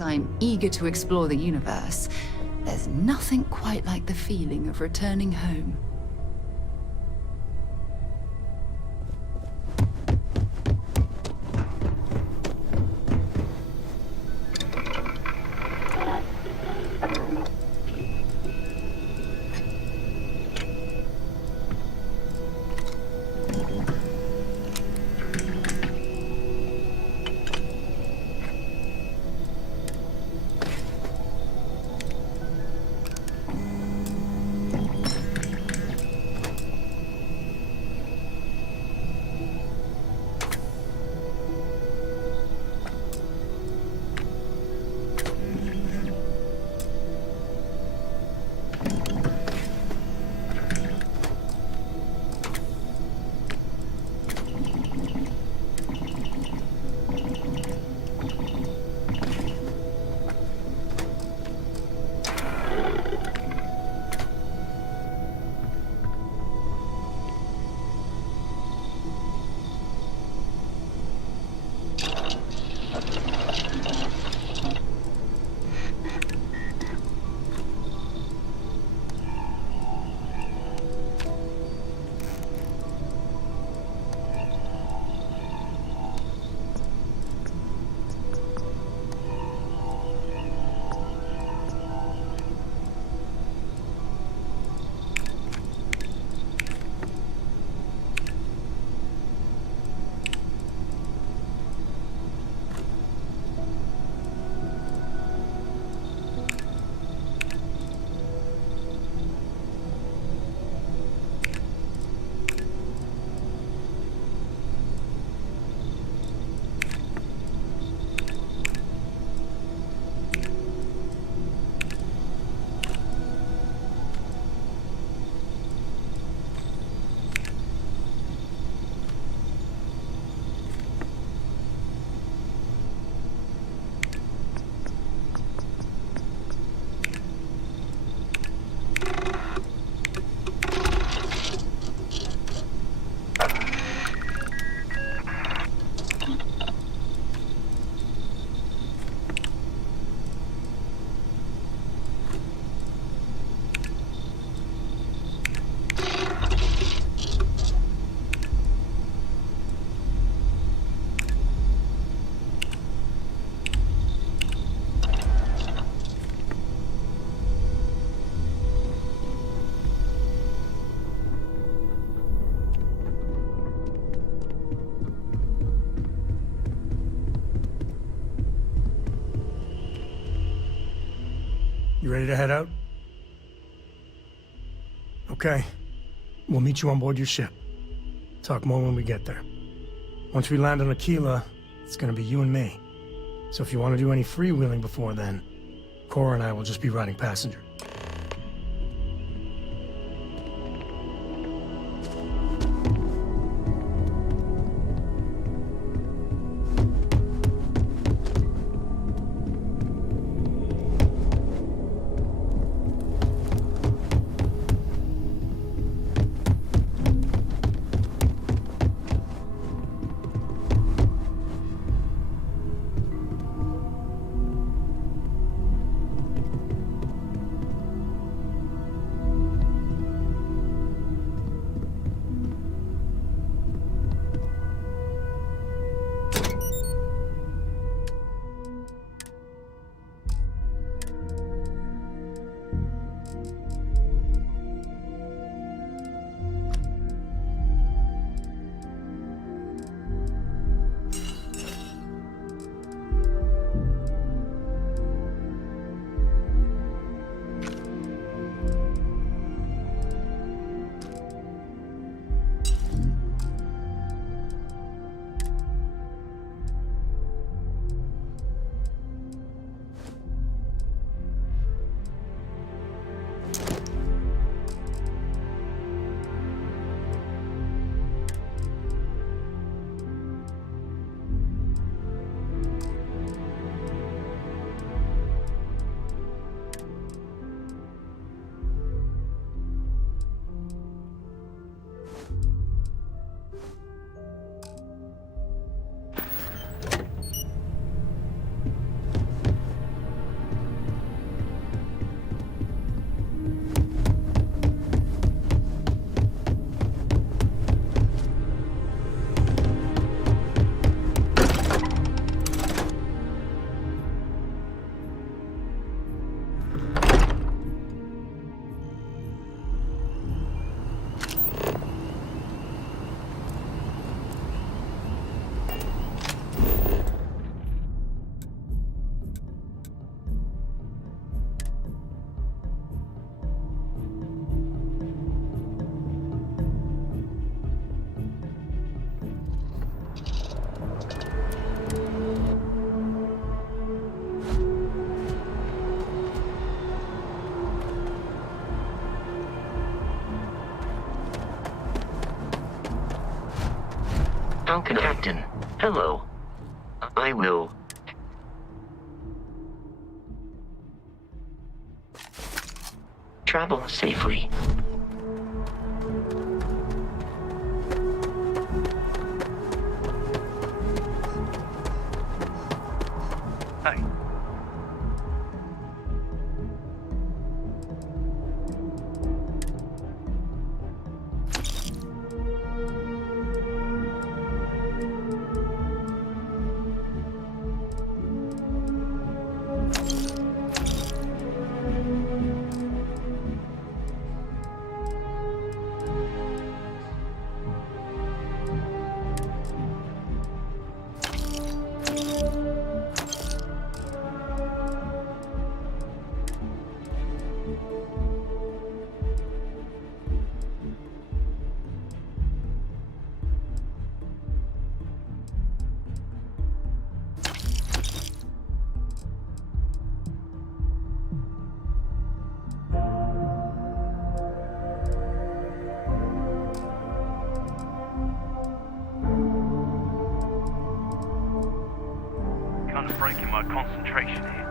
as I'm eager to explore the universe, there's nothing quite like the feeling of returning home. You ready to head out? Okay. We'll meet you on board your ship. Talk more when we get there. Once we land on Aquila, it's gonna be you and me. So if you want to do any freewheeling before then, Cora and I will just be riding passenger. Falcon Acton. Hello. I will... travel safely. Hi. Kind of breaking my concentration here.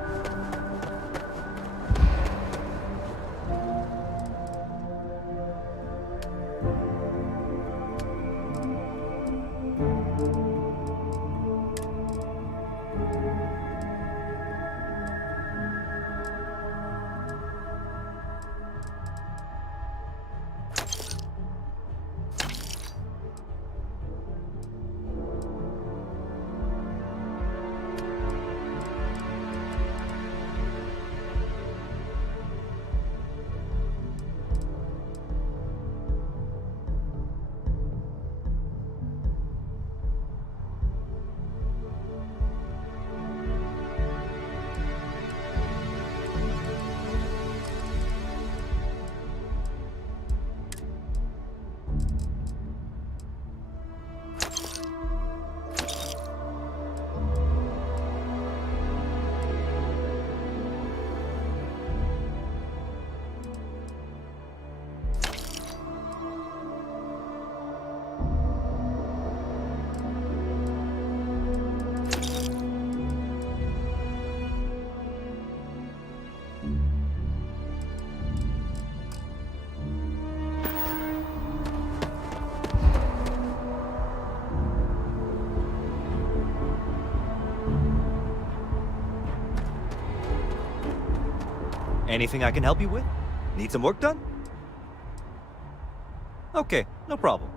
Anything I can help you with? Need some work done? Okay, no problem.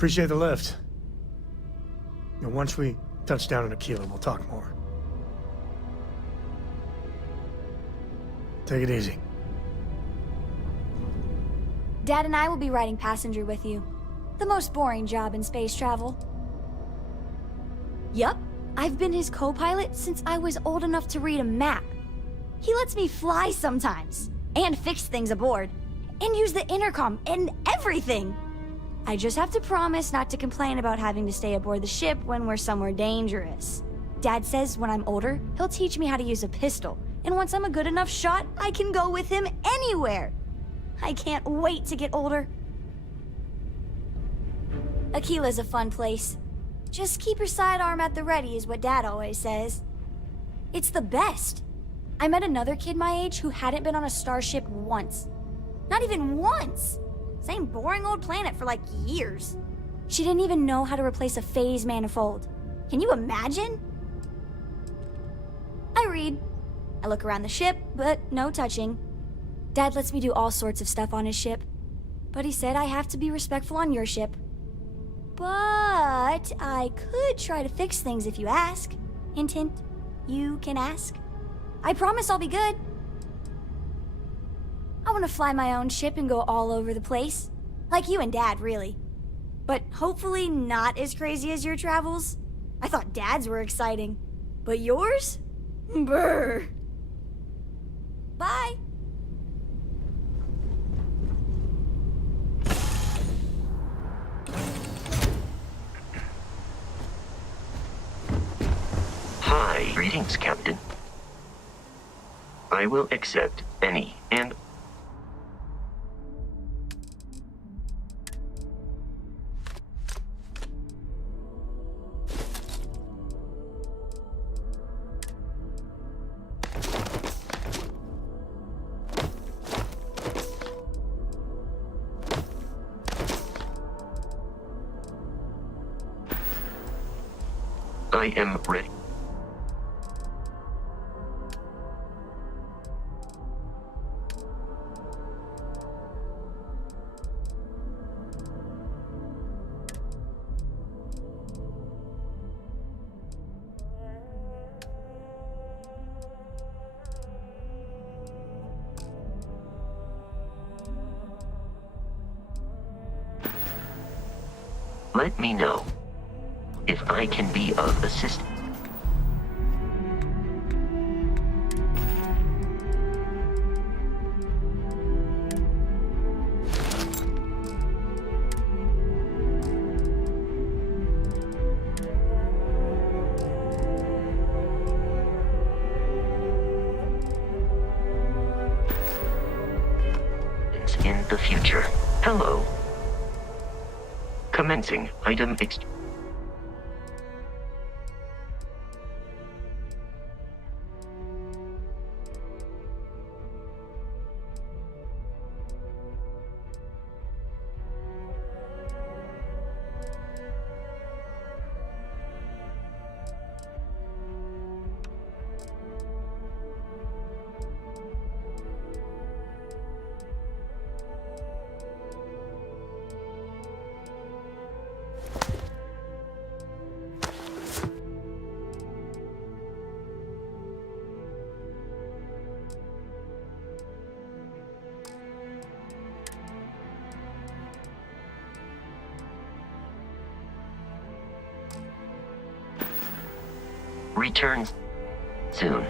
Appreciate the lift. Once we touch down in Aquila, we'll talk more. Take it easy. Dad and I will be riding passenger with you. The most boring job in space travel. Yup, I've been his co-pilot since I was old enough to read a map. He lets me fly sometimes, and fix things aboard, and use the intercom and everything. I just have to promise not to complain about having to stay aboard the ship when we're somewhere dangerous. Dad says when I'm older, he'll teach me how to use a pistol, and once I'm a good enough shot, I can go with him anywhere. I can't wait to get older. Aquila's a fun place. Just keep your sidearm at the ready is what Dad always says. It's the best. I met another kid my age who hadn't been on a starship once. Not even once! Same boring old planet for like years. She didn't even know how to replace a phase manifold. Can you imagine? I read. I look around the ship, but no touching. Dad lets me do all sorts of stuff on his ship. But he said I have to be respectful on your ship. But I could try to fix things if you ask. Hint, hint. You can ask. I promise I'll be good. I want to fly my own ship and go all over the place. Like you and Dad, really. But hopefully not as crazy as your travels. I thought Dad's were exciting. But yours? Brr. Bye. Hi, greetings, Captain. I will accept any and... I am ready. Let me know if I can be of assistance. In the future. Hello. Commencing item returns soon.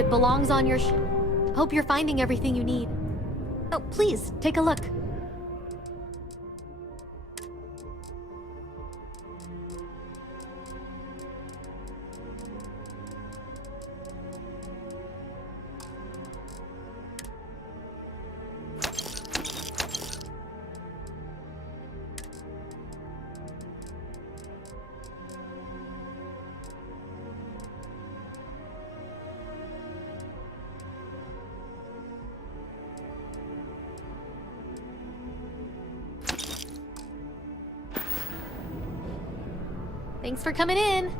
if it belongs on your Hope you're finding everything you need. Oh, please, take a look. Thanks for coming in.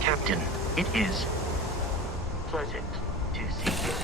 Captain, it is pleasant to see you.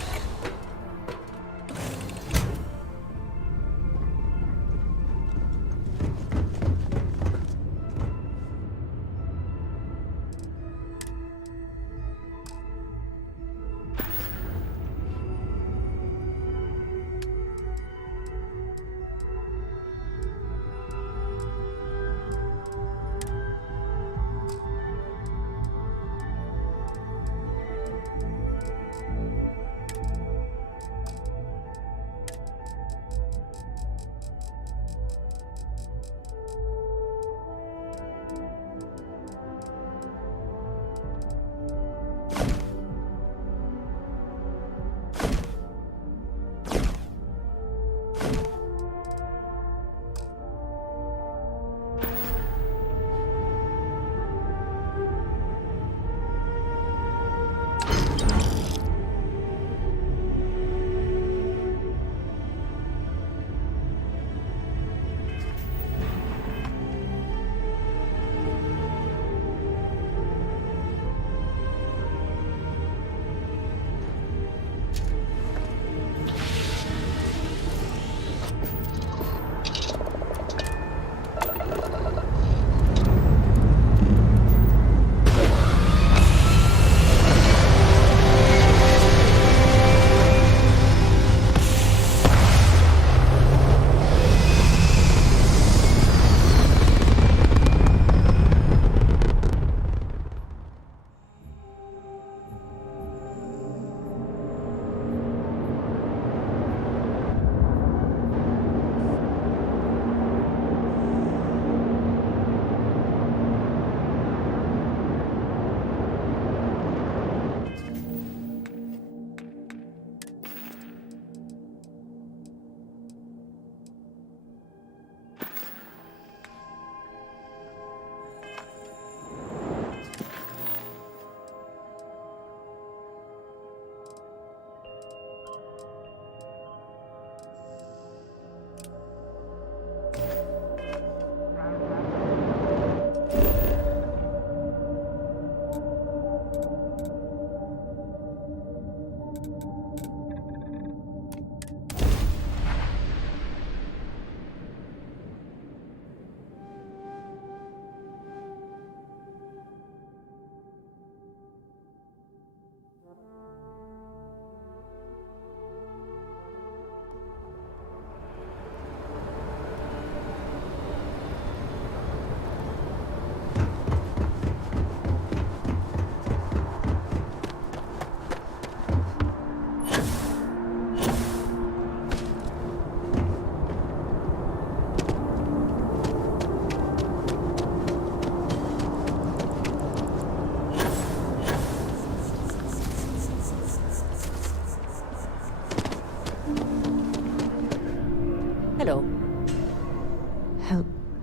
Hello.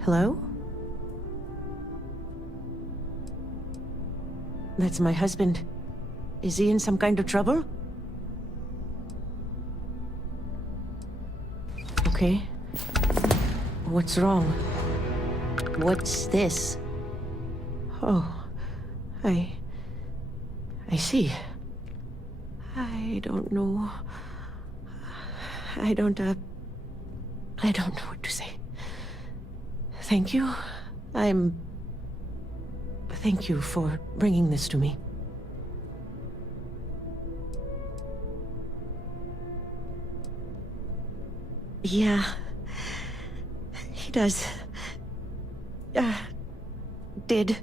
Hello? That's my husband. Is he in some kind of trouble? Okay. What's wrong? What's this? Oh, I I see. I don't know. I don't know what to say. Thank you. Thank you for bringing this to me. Yeah. He does. Did.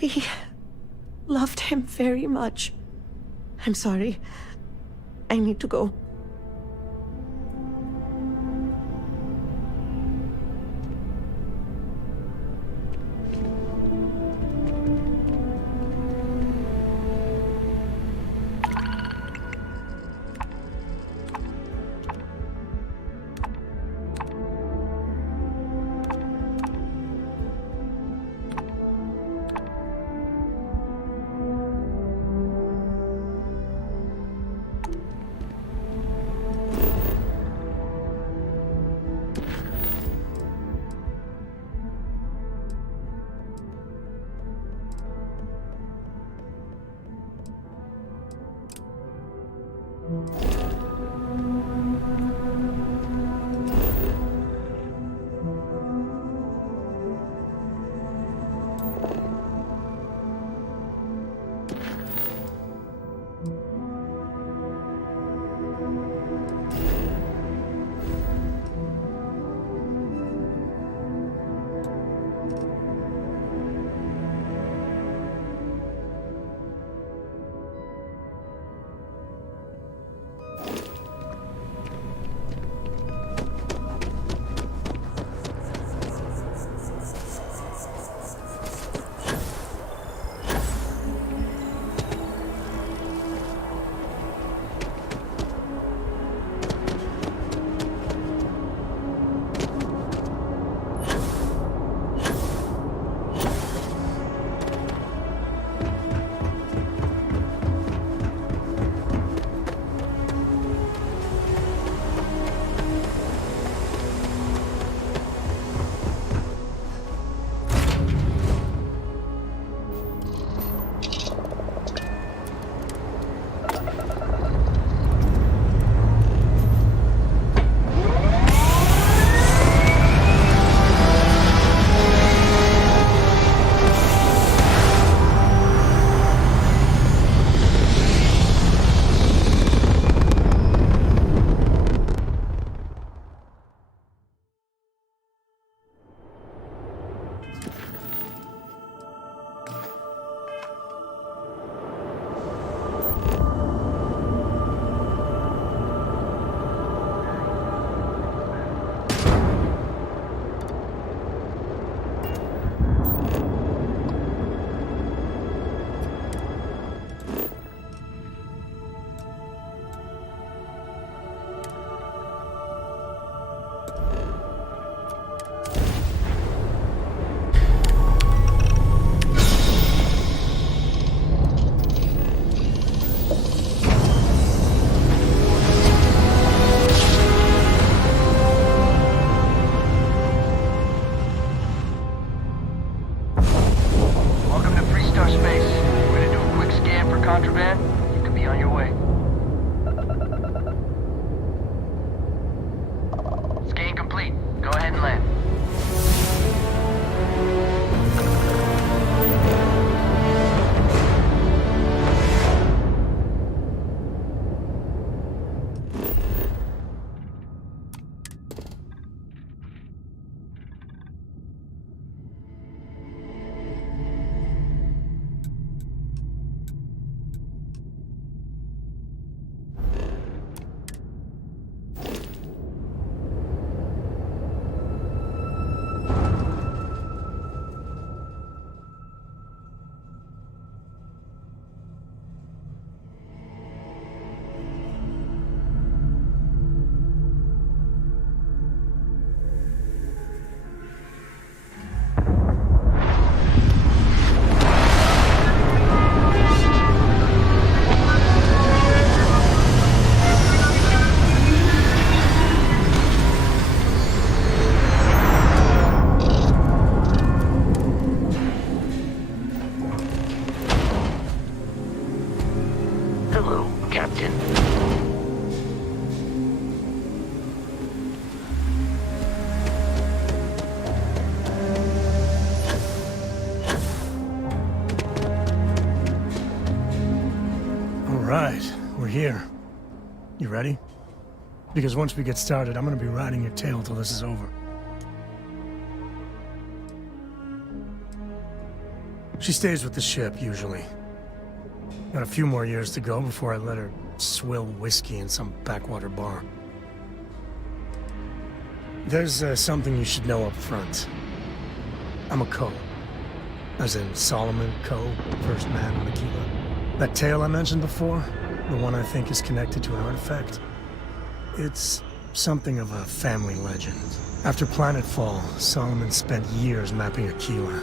We loved him very much. I'm sorry. I need to go. here. You ready? Because once we get started, I'm gonna be riding your tail till this is over. She stays with the ship, usually. Got a few more years to go before I let her swill whiskey in some backwater bar. There's something you should know up front. I'm a Co. As in Solomon Co., first man on Aquila. That tale I mentioned before, the one I think is connected to an artifact, it's something of a family legend. After planetfall, Solomon spent years mapping Aquila,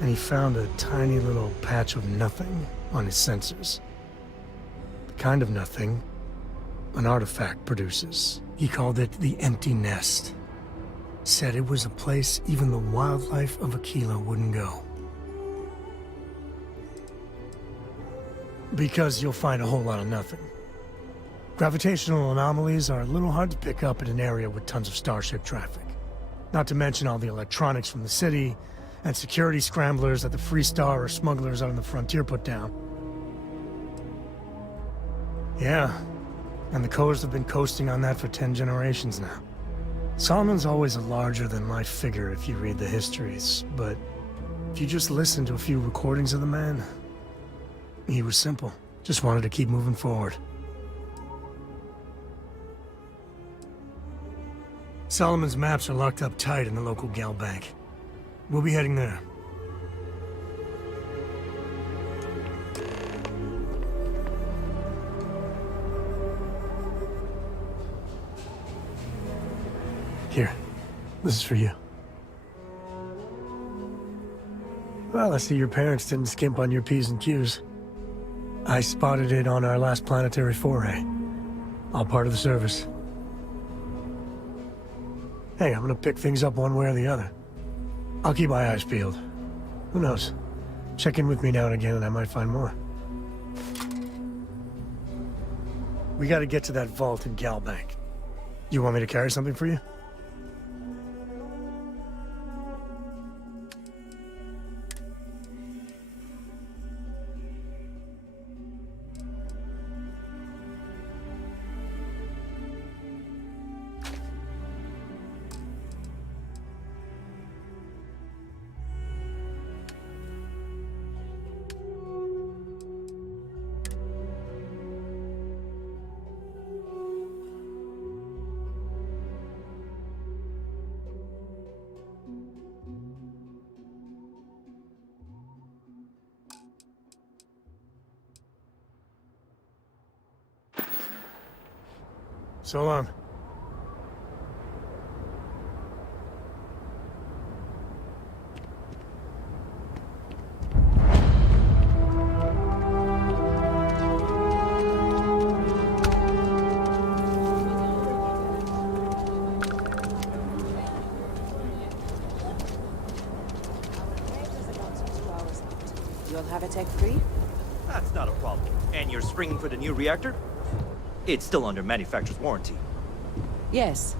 and he found a tiny little patch of nothing on his sensors. The kind of nothing an artifact produces. He called it the Empty Nest. Said it was a place even the wildlife of Aquila wouldn't go. Because you'll find a whole lot of nothing. Gravitational anomalies are a little hard to pick up in an area with tons of starship traffic. Not to mention all the electronics from the city, and security scramblers that the Free Star or smugglers out on the frontier put down. Yeah, and the Coors have been coasting on that for 10 generations now. Solomon's always a larger-than-life figure if you read the histories, but if you just listen to a few recordings of the man, he was simple. Just wanted to keep moving forward. Solomon's maps are locked up tight in the local gal bank. We'll be heading there. Here, this is for you. Well, I see your parents didn't skimp on your P's and Q's. I spotted it on our last planetary foray. All part of the service. Hey, I'm gonna pick things up one way or the other. I'll keep my eyes peeled. Who knows? Check in with me now and again and I might find more. We gotta get to that vault in Galbank. You want me to carry something for you? So long. You'll have a tech free? That's not a problem. And you're springing for the new reactor? It's still under manufacturer's warranty. Yes.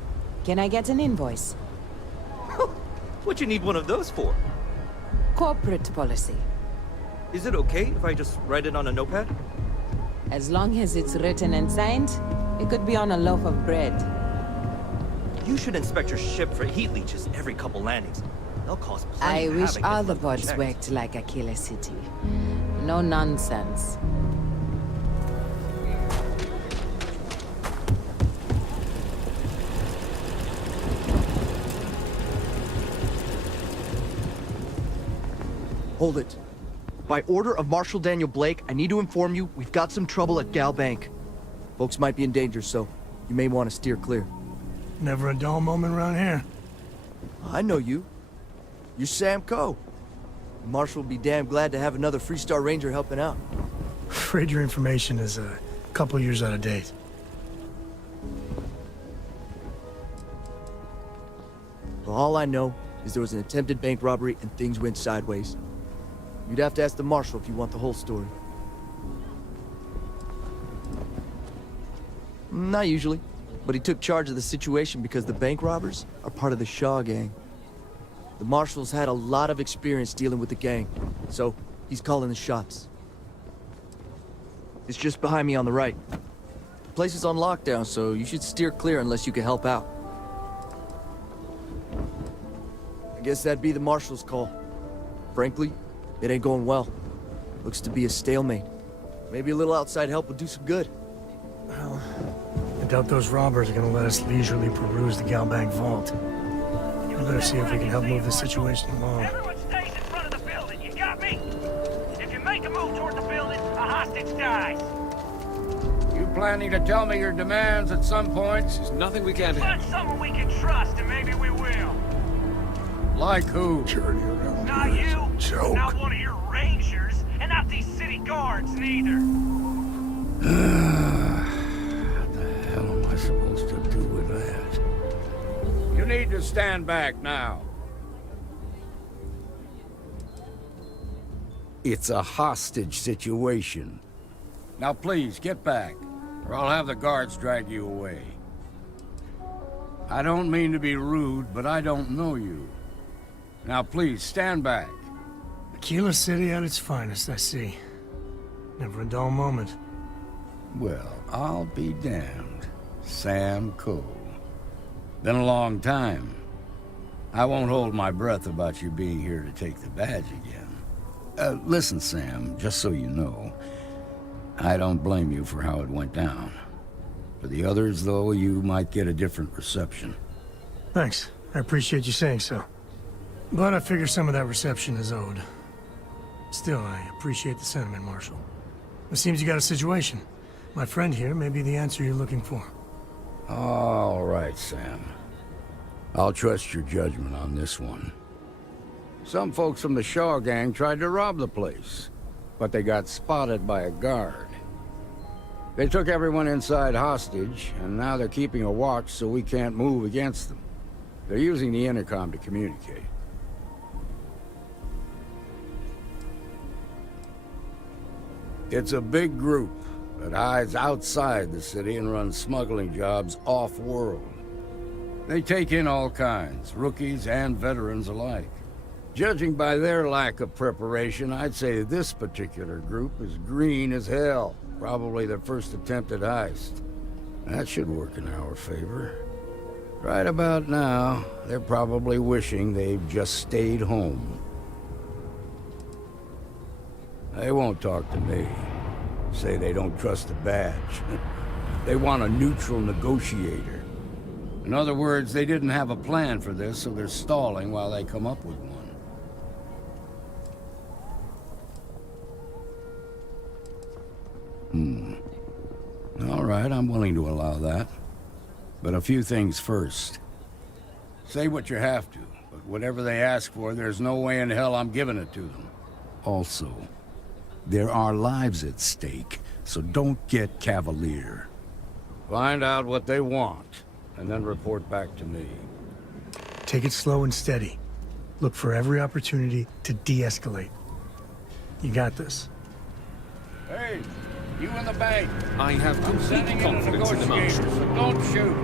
Can I get an invoice? What you need one of those for? Corporate policy. Is it okay if I just write it on a notepad? As long as it's written and signed, it could be on a loaf of bread. You should inspect your ship for heat leeches every couple landings. They'll cause plenty I of wish havoc all if the left bots unchecked. worked like Aquila City. No nonsense. Hold it. By order of Marshal Daniel Blake, I need to inform you we've got some trouble at Gal Bank. Folks might be in danger, so you may want to steer clear. Never a dull moment around here. I know you. You're Sam Coe. Marshal will be damn glad to have another Freestar Ranger helping out. Afraid your information is a couple years out of date. Well, all I know is there was an attempted bank robbery and things went sideways. You'd have to ask the Marshal if you want the whole story. Not usually, but he took charge of the situation because the bank robbers are part of the Shaw gang. The Marshal's had a lot of experience dealing with the gang, so he's calling the shots. It's just behind me on the right. The place is on lockdown, so you should steer clear unless you can help out. I guess that'd be the marshal's call. Frankly, it ain't going well. Looks to be a stalemate. Maybe a little outside help would do some good. Well, I doubt those robbers are gonna let us leisurely peruse the Galbank vault. We better see if we can help move this situation along. Everyone stays in front of the building, you got me? If you make a move toward the building, a hostage dies. You planning to tell me your demands at some point? There's nothing we can't Find someone we can trust, and maybe we will. Like who? Not you, not one of your rangers, and not these city guards, neither. What the hell am I supposed to do with that? You need to stand back now. It's a hostage situation. Now please, get back, or I'll have the guards drag you away. I don't mean to be rude, but I don't know you. Now please, stand back. Aquila City at its finest, I see. Never a dull moment. Well, I'll be damned. Sam Cole. Been a long time. I won't hold my breath about you being here to take the badge again. Listen, Sam, just so you know, I don't blame you for how it went down. For the others, though, you might get a different reception. Thanks. I appreciate you saying so. But I figure some of that reception is owed. Still, I appreciate the sentiment, Marshal. It seems you got a situation. My friend here may be the answer you're looking for. All right, Sam. I'll trust your judgment on this one. Some folks from the Shaw gang tried to rob the place, but they got spotted by a guard. They took everyone inside hostage, and now they're keeping a watch so we can't move against them. They're using the intercom to communicate. It's a big group that hides outside the city and runs smuggling jobs off-world. They take in all kinds, rookies and veterans alike. Judging by their lack of preparation, I'd say this particular group is green as hell. Probably their first attempt at heist. That should work in our favor. Right about now, they're probably wishing they've just stayed home. They won't talk to me. Say they don't trust the badge. They want a neutral negotiator. In other words, they didn't have a plan for this, so they're stalling while they come up with one. All right, I'm willing to allow that. But a few things first. Say what you have to, but whatever they ask for, there's no way in hell I'm giving it to them. Also, there are lives at stake, so don't get cavalier. Find out what they want, and then report back to me. Take it slow and steady. Look for every opportunity to de-escalate. You got this. Hey, you in the bank. I have complete Sending in a confidence in the negotiator, Marshal. so don't shoot.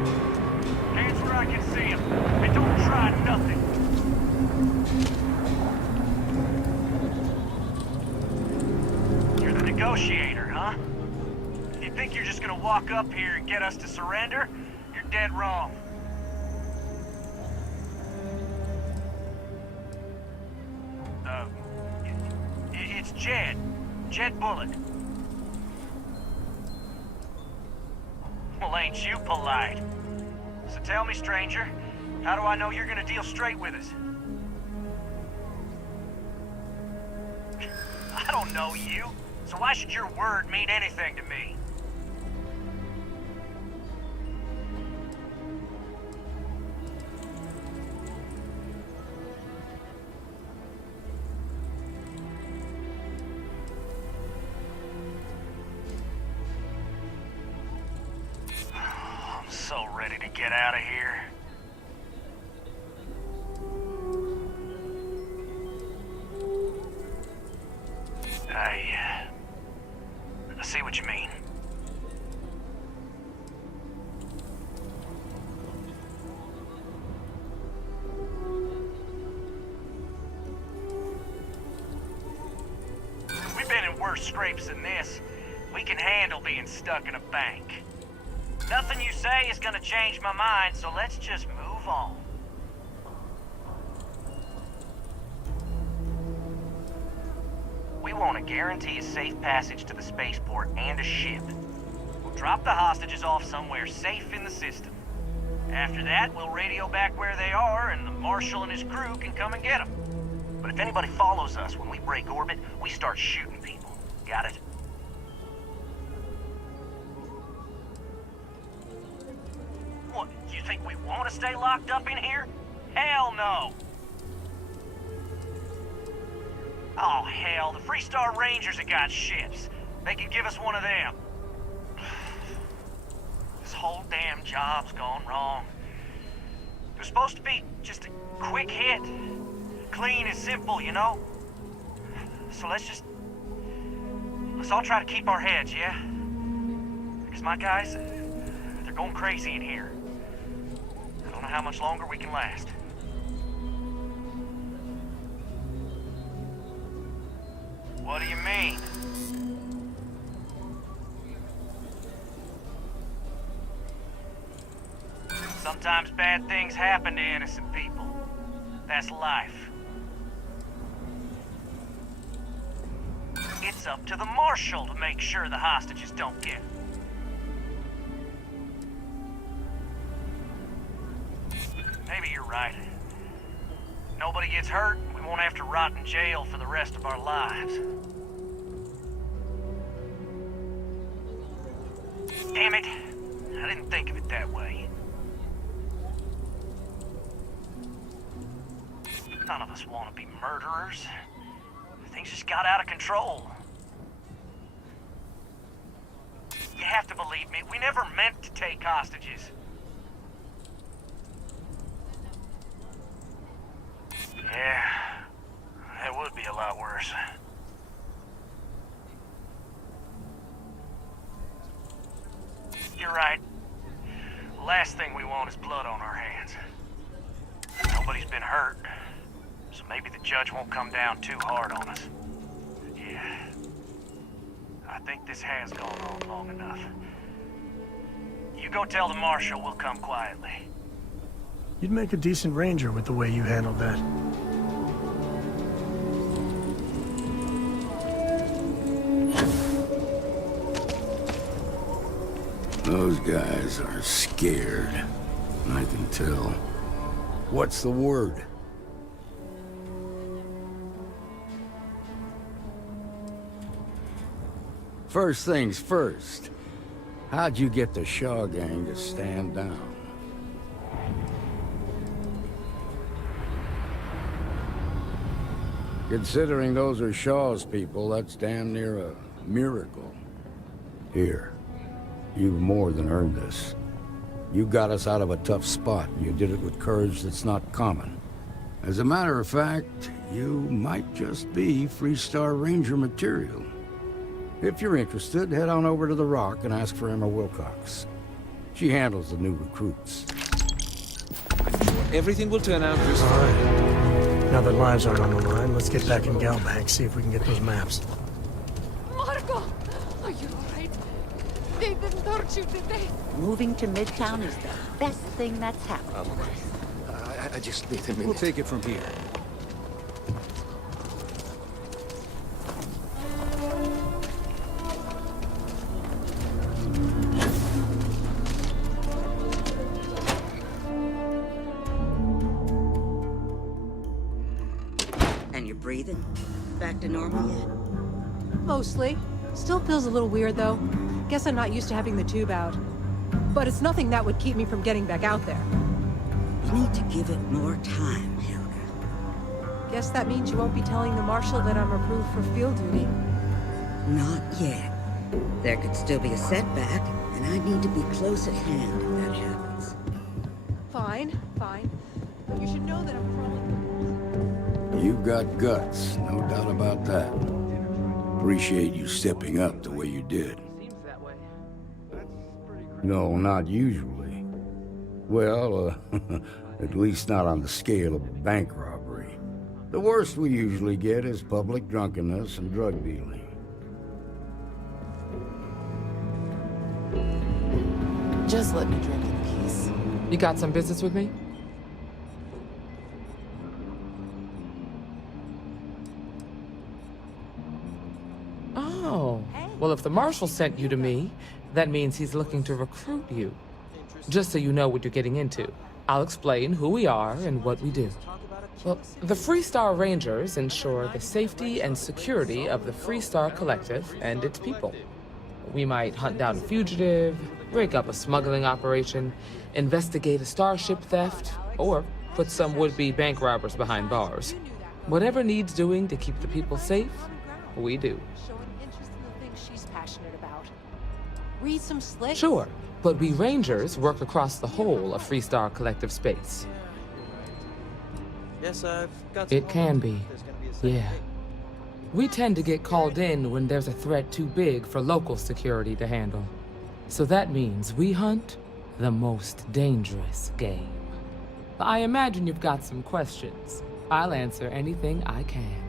Hands where I can see him, and don't try nothing. You're the negotiator, huh? You think you're just gonna walk up here and get us to surrender? You're dead wrong. It's Jed. Jed Bullock. Well, ain't you polite? So tell me, stranger, how do I know you're gonna deal straight with us? I don't know you, so why should your word mean anything to me? I'm so ready to get out of here. I see what you mean. We've been in worse scrapes than this. We can handle being stuck in a bank. Nothing you say is gonna change my mind, so let's just move on. We want to guarantee a safe passage to the spaceport and a ship. We'll drop the hostages off somewhere safe in the system. After that, we'll radio back where they are, and the Marshal and his crew can come and get them. But if anybody follows us when we break orbit, we start shooting people. Got it? What, you think we want to stay locked up in here? Hell no! Oh, hell, the Freestar Rangers have got ships. They could give us one of them. This whole damn job's gone wrong. It was supposed to be just a quick hit. Clean and simple, you know? So let's all try to keep our heads, yeah? Because my guys, they're going crazy in here. I don't know how much longer we can last. What do you mean? Sometimes bad things happen to innocent people. That's life. It's up to the Marshal to make sure the hostages don't get. Maybe you're right. Nobody gets hurt, we won't have to rot in jail for the rest of our lives. Damn it! I didn't think of it that way. None of us want to be murderers. Things just got out of control. You have to believe me, we never meant to take hostages. Yeah, that would be a lot worse. You're right. The last thing we want is blood on our hands. Nobody's been hurt, so maybe the judge won't come down too hard on us. Yeah, I think this has gone on long enough. You go tell the Marshal we'll come quietly. You'd make a decent ranger with the way you handled that. Those guys are scared. I can tell. What's the word? First things first. How'd you get the Shaw gang to stand down? Considering those are Shaw's people, that's damn near a miracle. Here, you've more than earned this. You got us out of a tough spot, and you did it with courage that's not common. As a matter of fact, you might just be Freestar Ranger material. If you're interested, head on over to the Rock and ask for Emma Wilcox. She handles the new recruits. I'm sure everything will turn out just All fine. right. Now that lives aren't on the line, let's get back in Galbank, see if we can get those maps. Marco! Are you alright? They didn't hurt you, did they? Moving to Midtown is the best thing that's happened. I just need a minute. We'll take it from here. And you're breathing? Back to normal yet? Mostly. Still feels a little weird, though. Guess I'm not used to having the tube out. But it's nothing that would keep me from getting back out there. You need to give it more time, Helga. Guess that means you won't be telling the Marshal that I'm approved for field duty. Not yet. There could still be a setback, and I need to be close at hand if that happens. Fine, fine. But you should know that I'm crawling. You've got guts, no doubt about that. Appreciate you stepping up the way you did. No, not usually. Well, at least not on the scale of a bank robbery. The worst we usually get is public drunkenness and drug dealing. Just let me drink in peace. You got some business with me? Oh. Well, if the Marshal sent you to me, that means he's looking to recruit you. Just so you know what you're getting into, I'll explain who we are and what we do. Well, the Freestar Rangers ensure the safety and security of the Freestar Collective and its people. We might hunt down a fugitive, break up a smuggling operation, investigate a starship theft, or put some would-be bank robbers behind bars. Whatever needs doing to keep the people safe, we do. Showing interest in the things she's passionate about. Read some slick. Sure, but we Rangers work across the whole of Freestar Collective space. Yes, I've got It can be, yeah. We tend to get called in when there's a threat too big for local security to handle. So that means we hunt the most dangerous game. I imagine you've got some questions. I'll answer anything I can.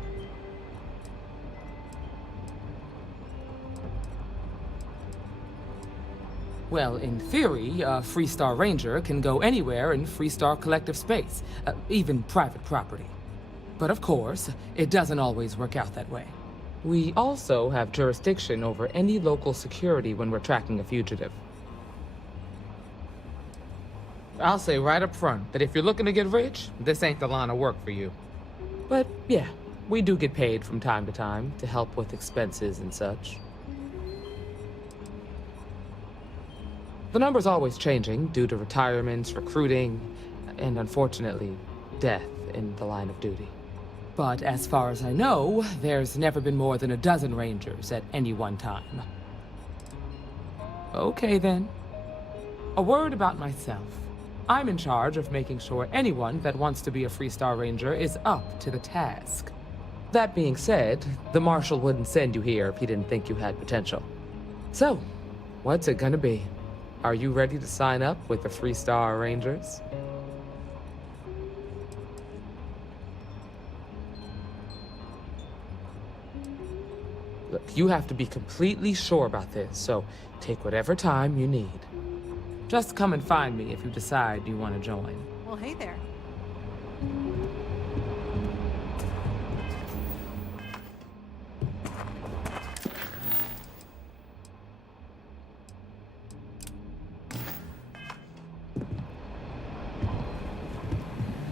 Well, in theory, a Freestar Ranger can go anywhere in Freestar Collective space, even private property. But of course, it doesn't always work out that way. We also have jurisdiction over any local security when we're tracking a fugitive. I'll say right up front that if you're looking to get rich, this ain't the line of work for you. But yeah, we do get paid from time to time to help with expenses and such. The number's always changing due to retirements, recruiting, and unfortunately, death in the line of duty. But as far as I know, there's never been more than a dozen Rangers at any one time. Okay then. A word about myself. I'm in charge of making sure anyone that wants to be a Freestar Ranger is up to the task. That being said, the Marshal wouldn't send you here if he didn't think you had potential. So, what's it gonna be? Are you ready to sign up with the Freestar Rangers? Look, you have to be completely sure about this, so take whatever time you need. Just come and find me if you decide you want to join. Well, hey there.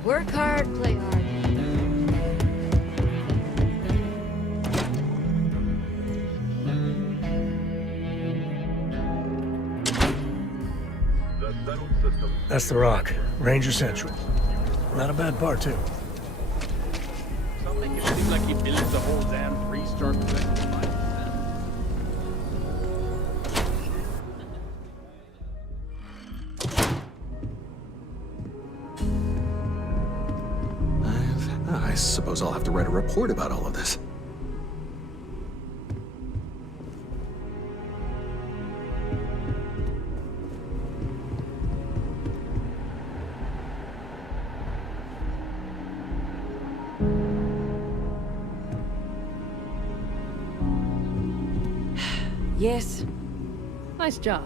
Work hard, play hard. That's the Rock, Ranger Central. Not a bad part, too. Don't make it seem like he built the whole damn Freestar Collective. I suppose I'll have to write a report about all of this. Yes. Nice job.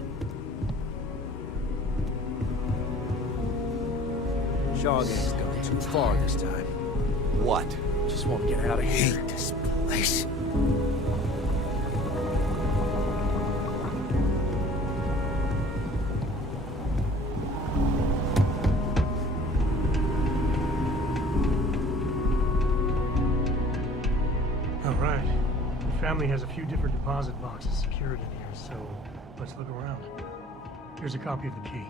Sean ain't going too far this time. What? Just want to get out of here. Hate this place. All right. The family has a few different deposit boxes secured in here, so let's look around. Here's a copy of the key.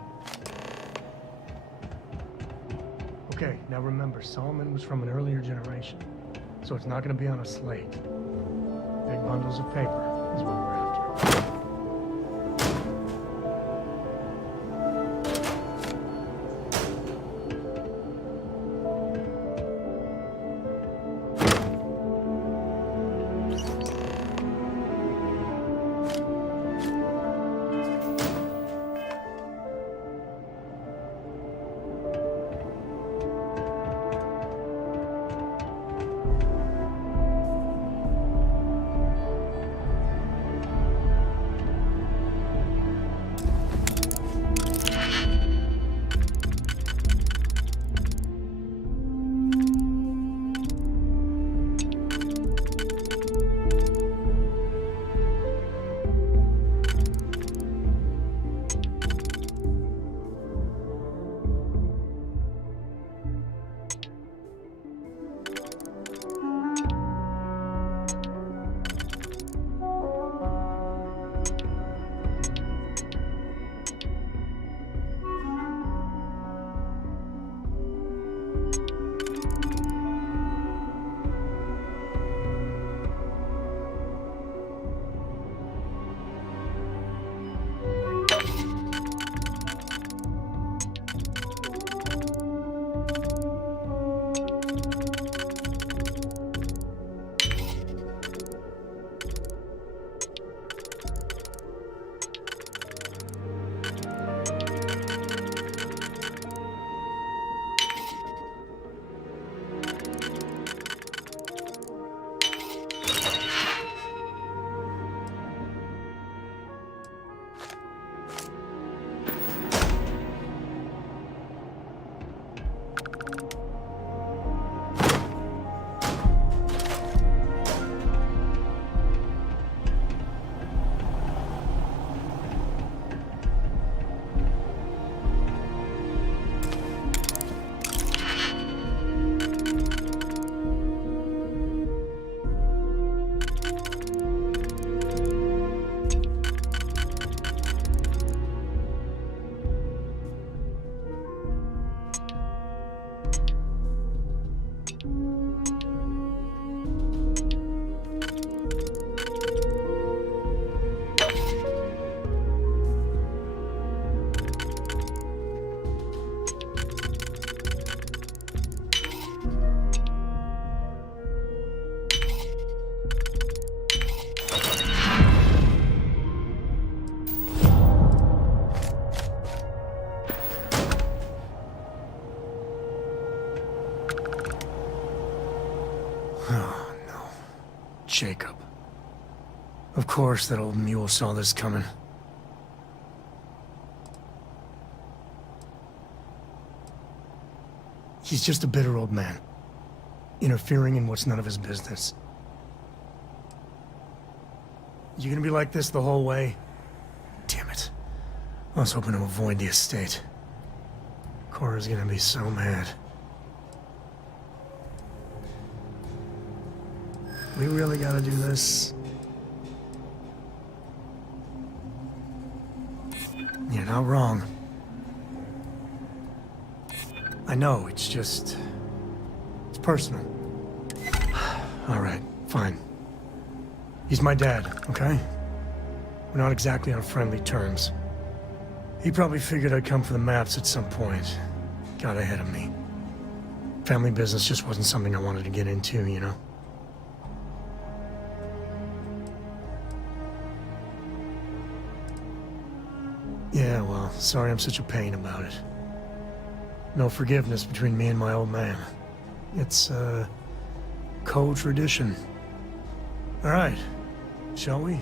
Okay, now remember, Solomon was from an earlier generation, so it's not going to be on a slate. Big bundles of paper is what we're after. Jacob. Of course that old mule saw this coming. He's just a bitter old man, interfering in what's none of his business. You gonna be like this the whole way? Damn it. I was hoping to avoid the estate. Cora's gonna be so mad. We really gotta do this? You're not wrong. I know, it's just... it's personal. Alright, fine. He's my dad, okay? We're not exactly on friendly terms. He probably figured I'd come for the maps at some point. Got ahead of me. Family business just wasn't something I wanted to get into, you know? Yeah, well, sorry I'm such a pain about it. No forgiveness between me and my old man. It's, co-tradition. Alright, shall we?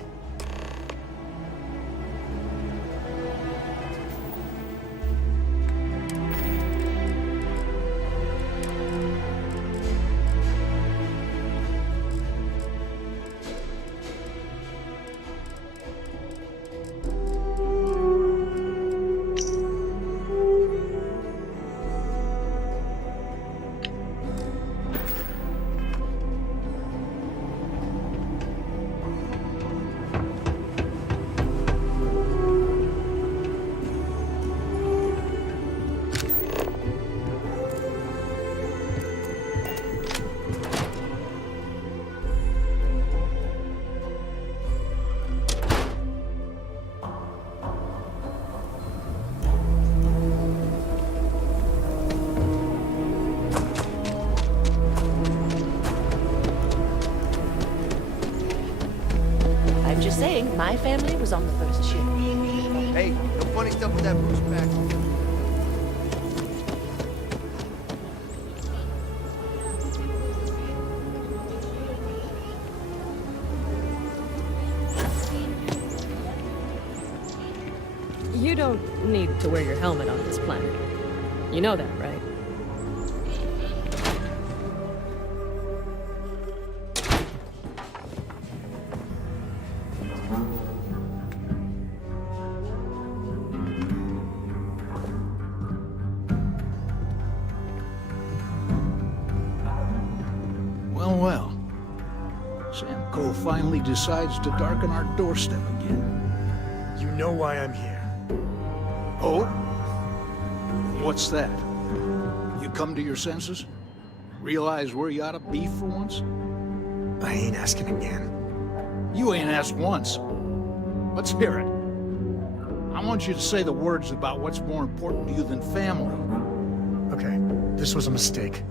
Just saying, my family was on the first ship. Hey, no funny stuff with that push back. You don't need to wear your helmet on this planet. You know that, right? Well. Sam Cole finally decides to darken our doorstep again. You know why I'm here. Oh? What's that? You come to your senses? Realize where you ought to be for once? I ain't asking again. You ain't asked once. Let's hear it. I want you to say the words about what's more important to you than family. Okay, this was a mistake.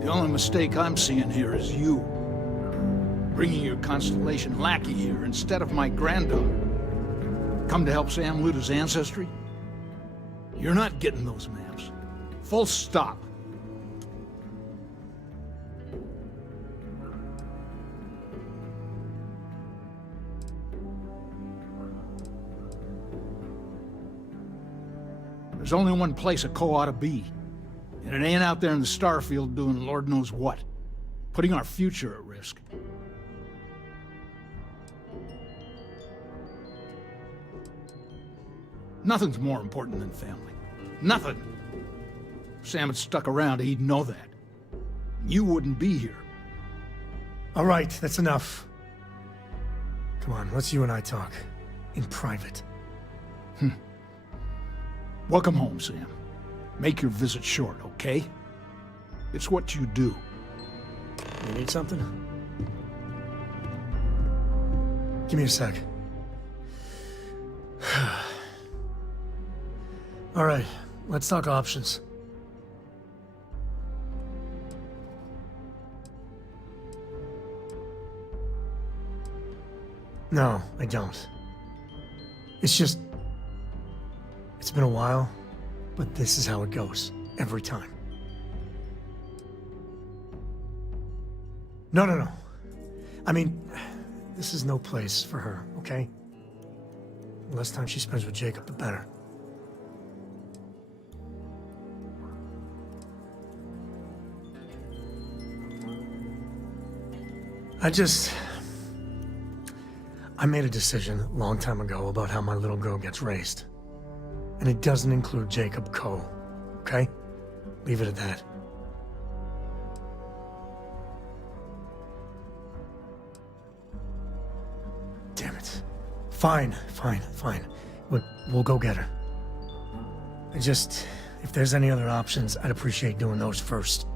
The only mistake I'm seeing here is you. Bringing your Constellation lackey here instead of my granddaughter. Come to help Sam loot his ancestry? You're not getting those maps. Full stop. There's only one place a co ought to be. And it ain't out there in the Starfield doing Lord knows what. Putting our future at risk. Nothing's more important than family. Nothing. If Sam had stuck around, he'd know that. You wouldn't be here. All right, that's enough. Come on, let's you and I talk. In private. Welcome home, Sam. Make your visit short, okay? It's what you do. You need something? Give me a sec. All right, let's talk options. No, I don't. It's just... it's been a while, but this is how it goes. Every time. No. I mean, this is no place for her, okay? The less time she spends with Jacob, the better. I made a decision a long time ago about how my little girl gets raised. And it doesn't include Jacob Coe, okay? Leave it at that. Damn it. Fine. We'll go get her. If there's any other options, I'd appreciate doing those first.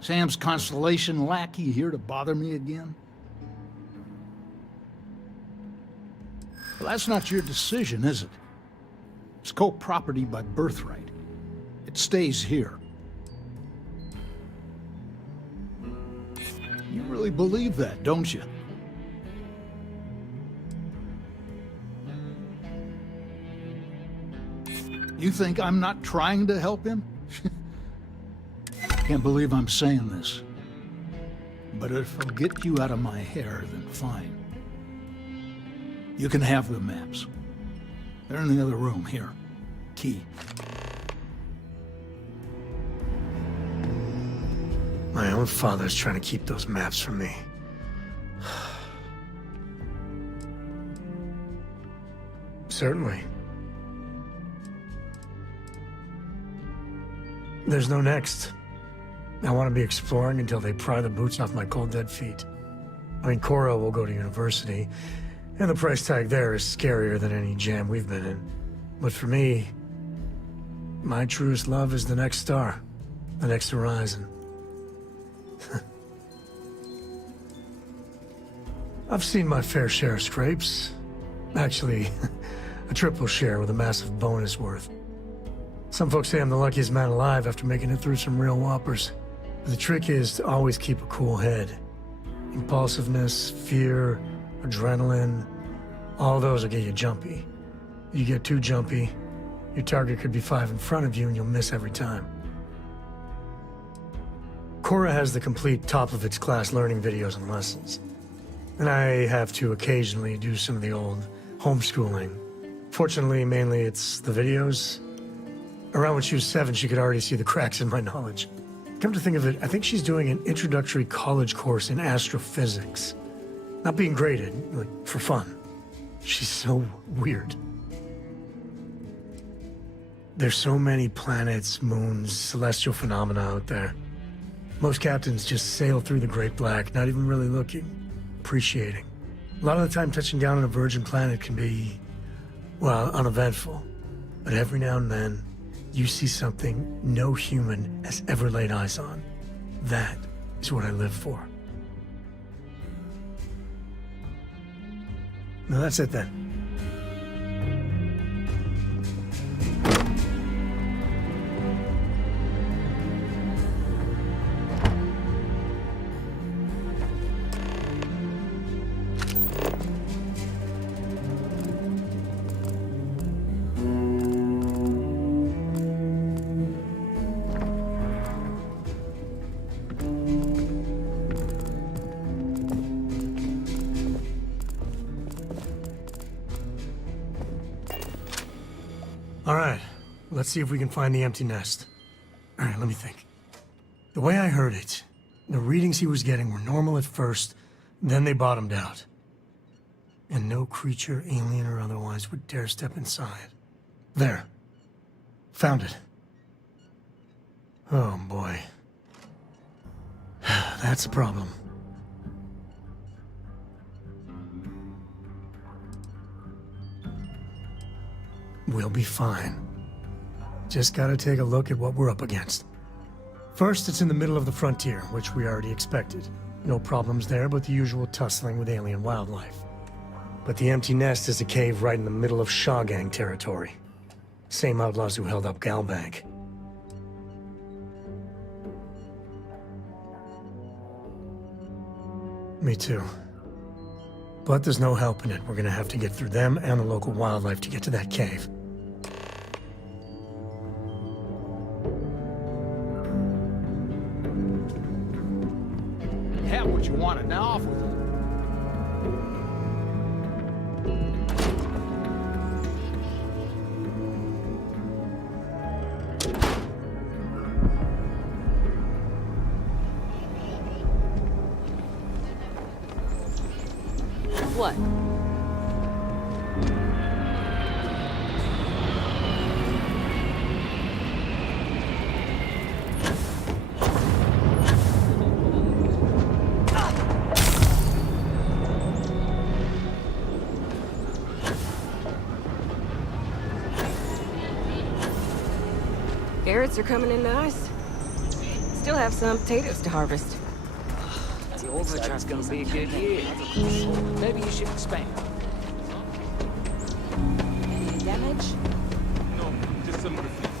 Sam's Constellation lackey here to bother me again? Well, that's not your decision, is it? It's co-property by birthright. It stays here. You really believe that, don't you? You think I'm not trying to help him? Can't believe I'm saying this. But if it'll get you out of my hair, then fine. You can have the maps. They're in the other room, here. Key. My own father's trying to keep those maps from me. Certainly. There's no next. I want to be exploring until they pry the boots off my cold, dead feet. I mean, Cora will go to university, and the price tag there is scarier than any jam we've been in. But for me, my truest love is the next star, the next horizon. I've seen my fair share of scrapes. Actually, a triple share with a massive bonus worth. Some folks say I'm the luckiest man alive after making it through some real whoppers. The trick is to always keep a cool head. Impulsiveness, fear, adrenaline, all those will get you jumpy. You get too jumpy, your target could be 5 in front of you and you'll miss every time. Cora has the complete top-of-its-class learning videos and lessons. And I have to occasionally do some of the old homeschooling. Fortunately, mainly it's the videos. Around when she was 7, she could already see the cracks in my knowledge. Come to think of it, I think she's doing an introductory college course in astrophysics. Not being graded, like, for fun. She's so weird. There's so many planets, moons, celestial phenomena out there. Most captains just sail through the Great Black, not even really looking, appreciating. A lot of the time touching down on a virgin planet can be, well, uneventful. But every now and then, you see something no human has ever laid eyes on. That is what I live for. No, that's it then. All right, let's see if we can find the empty nest. All right, let me think. The way I heard it, the readings he was getting were normal at first, then they bottomed out. And no creature, alien or otherwise, would dare step inside. There. Found it. Oh, boy. That's a problem. We'll be fine. Just gotta take a look at what we're up against. First, it's in the middle of the frontier, which we already expected. No problems there, but the usual tussling with alien wildlife. But the empty nest is a cave right in the middle of Shaw Gang territory. Same outlaws who held up Galbank. Me too. But there's no helping it. We're gonna have to get through them and the local wildlife to get to that cave. Have what you want and now off with it. What? Carrots are coming in nice. Still have some potatoes to harvest. The overcharge gonna be a good year. Maybe you should expand. Any damage? No, just some reflection.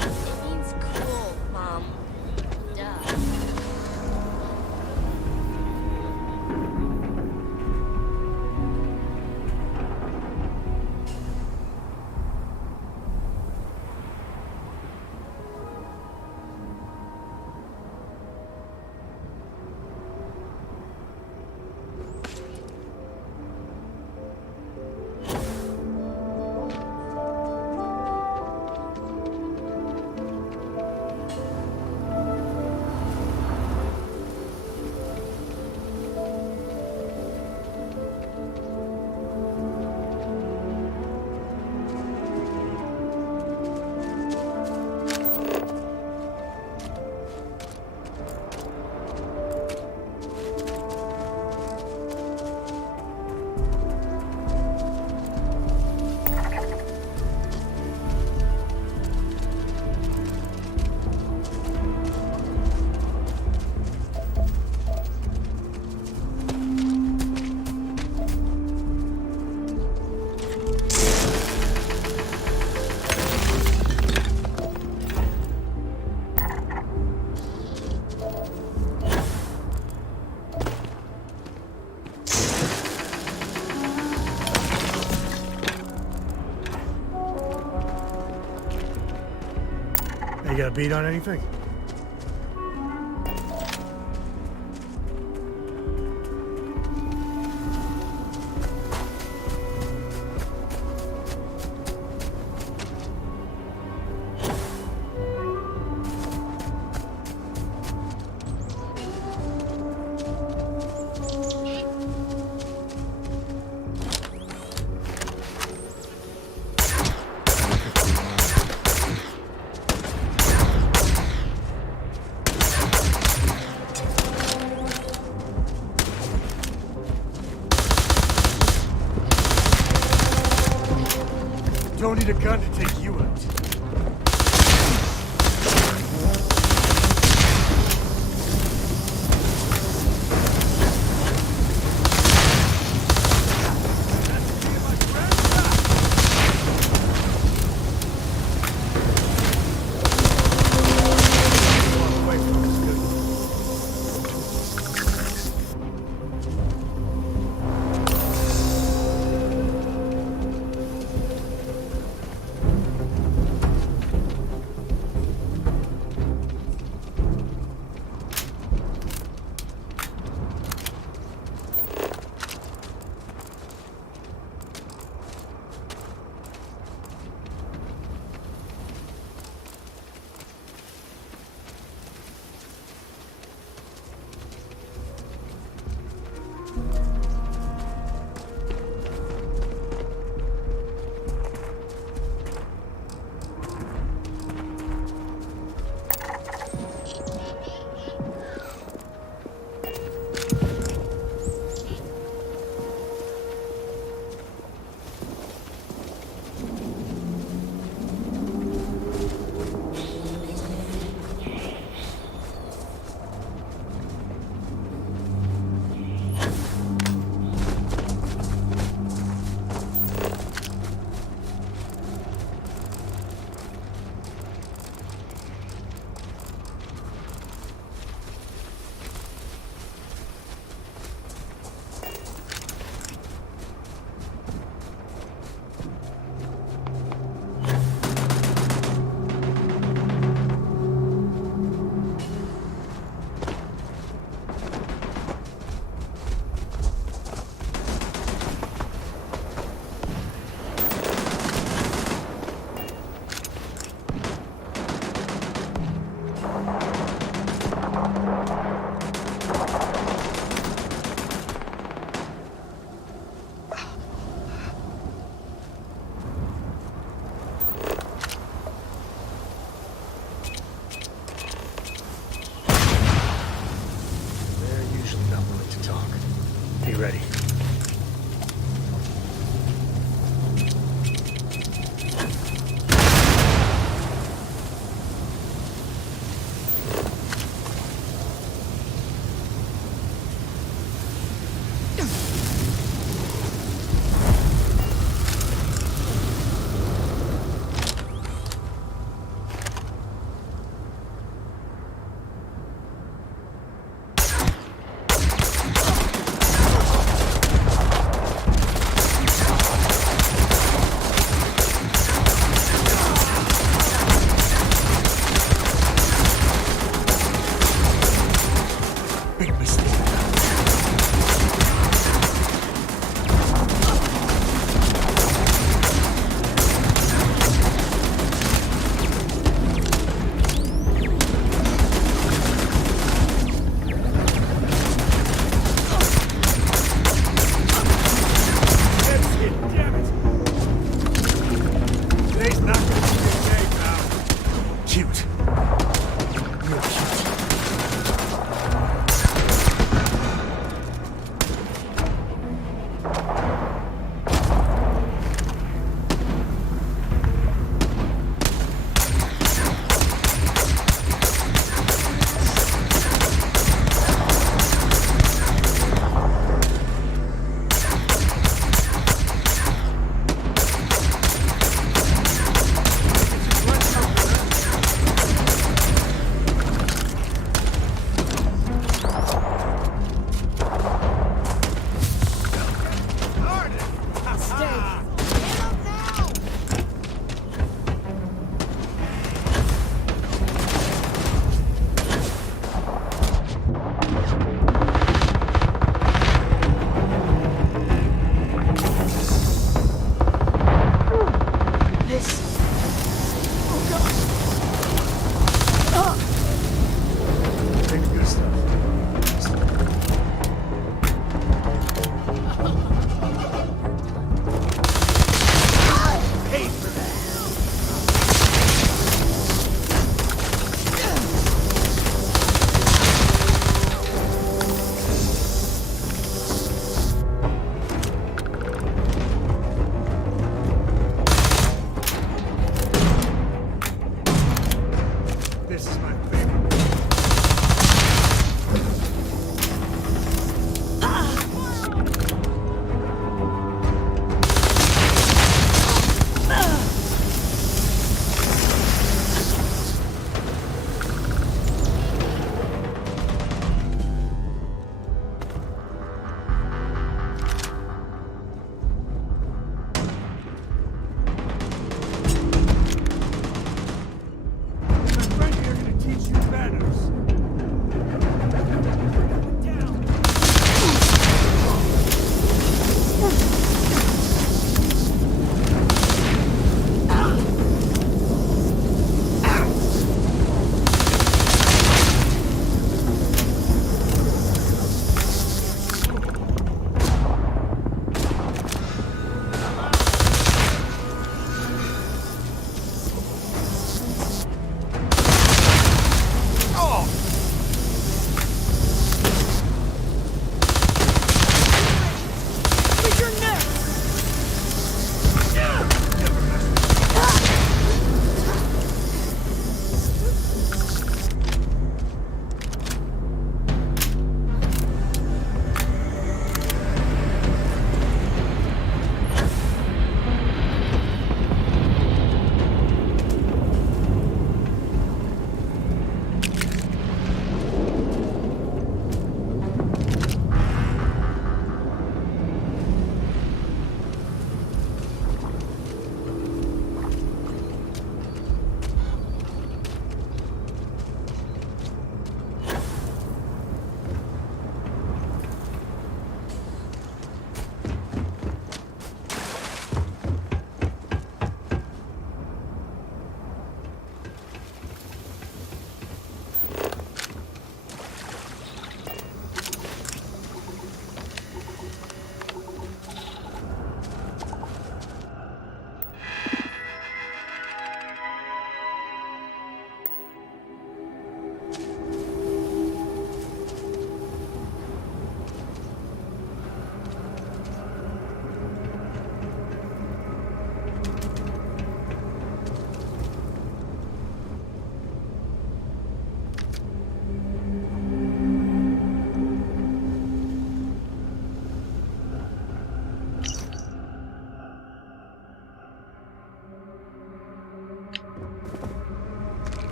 It means cool, Mom. Duh. You got a beat on anything? Don't need a gun to take you out. Cute. Real cute.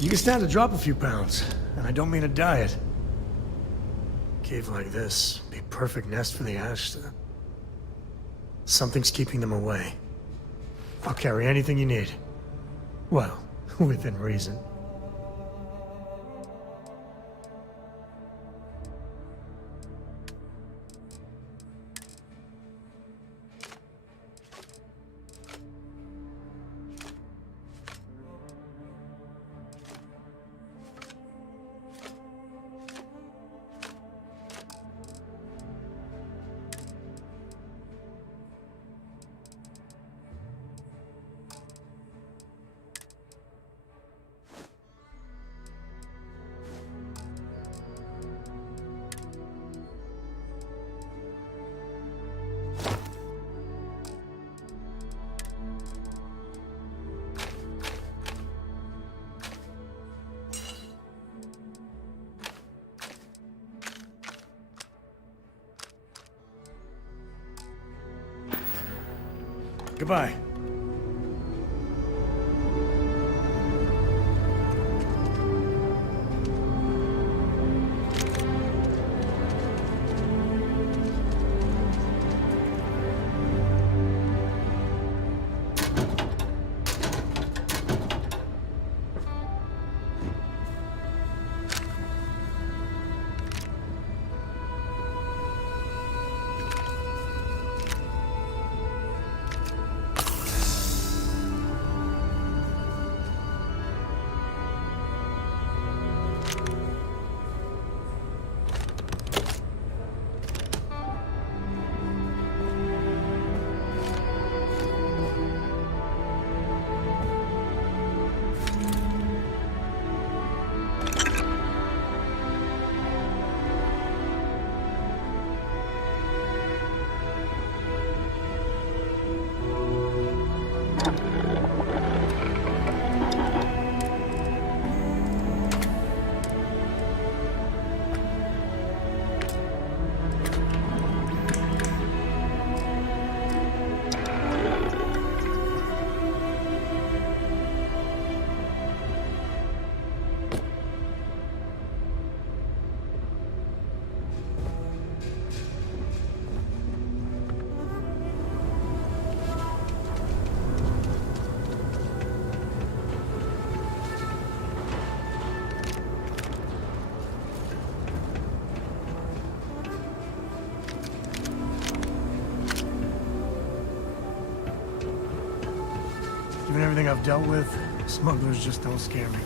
You can stand to drop a few pounds, and I don't mean a diet. A cave like this, be a perfect nest for the Ashta. Something's keeping them away. I'll carry anything you need. Well, within reason. Goodbye. Given everything I've dealt with, smugglers just don't scare me.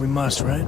We must, right?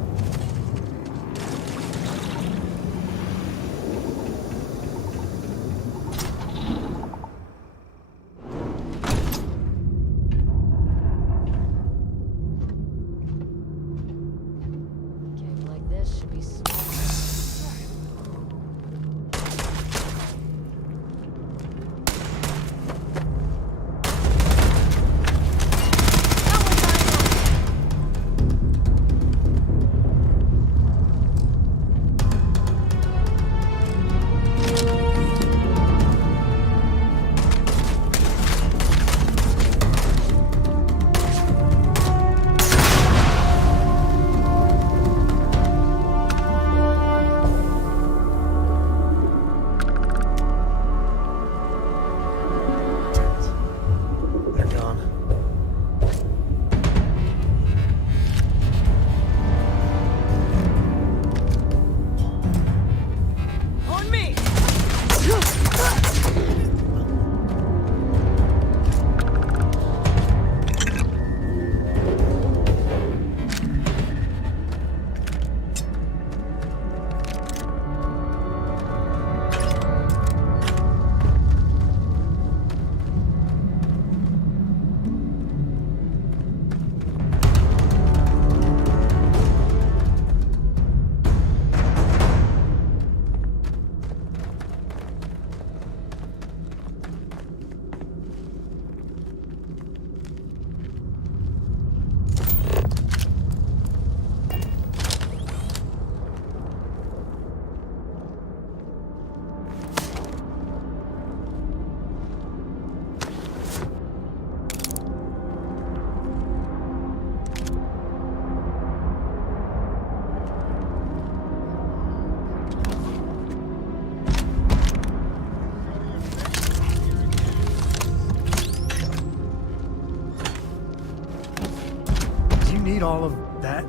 all of that?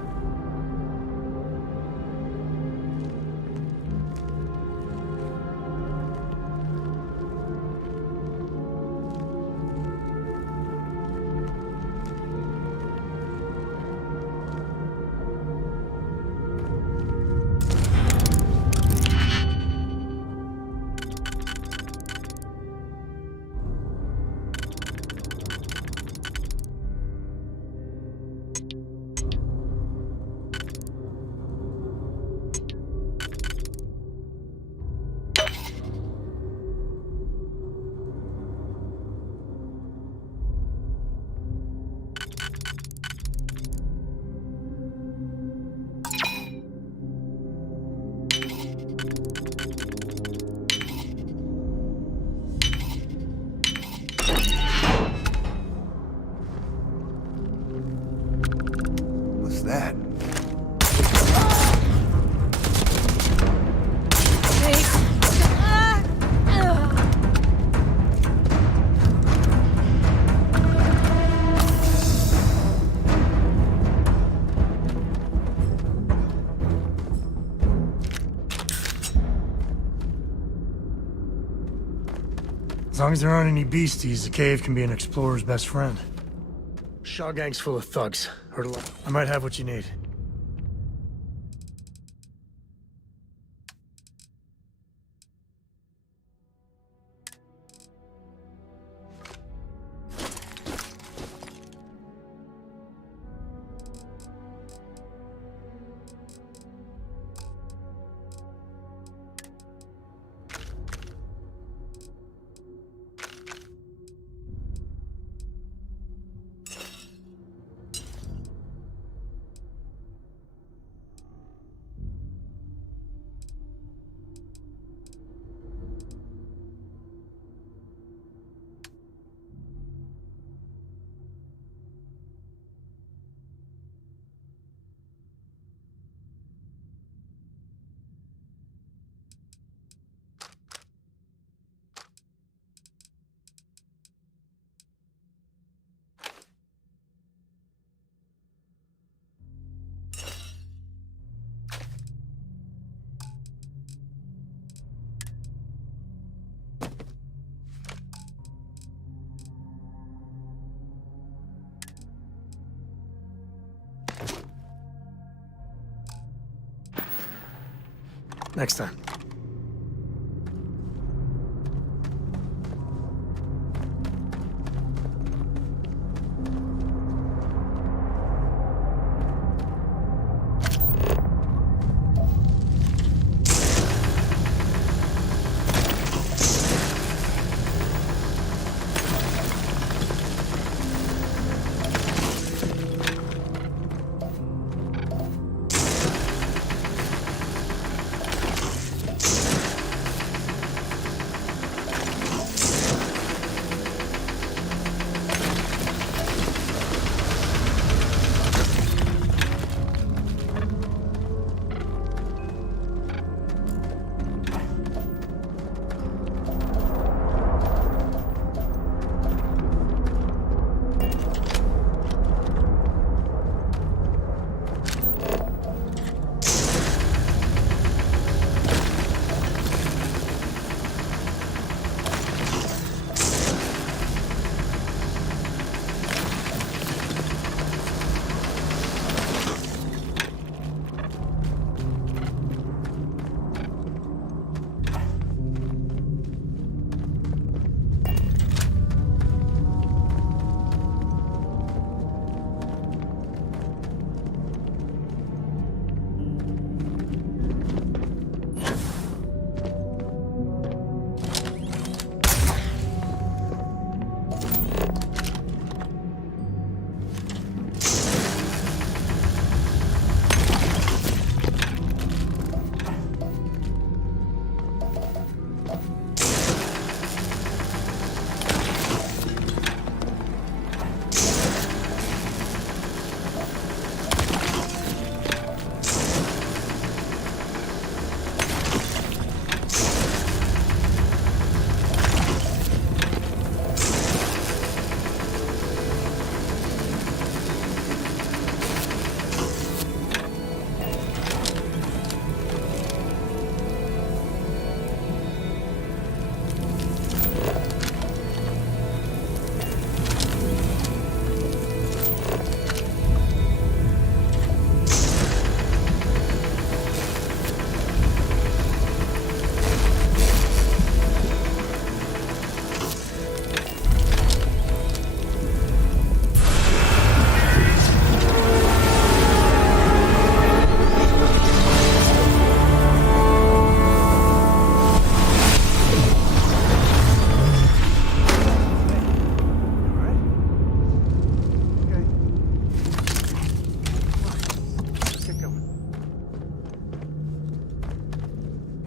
What's that? As long as there aren't any beasties, the cave can be an explorer's best friend. Shaw Gang's full of thugs. Heard a lot. I might have what you need. Next time.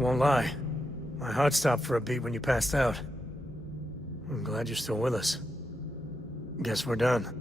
Won't lie. My heart stopped for a beat when you passed out. I'm glad you're still with us. Guess we're done.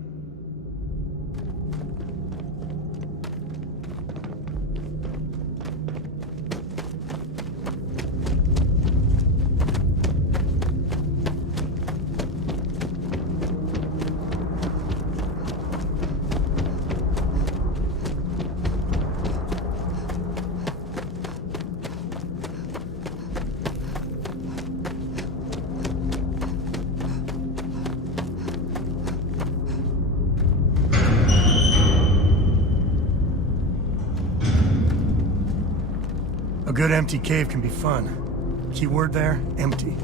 A good empty cave can be fun. Keyword there, empty.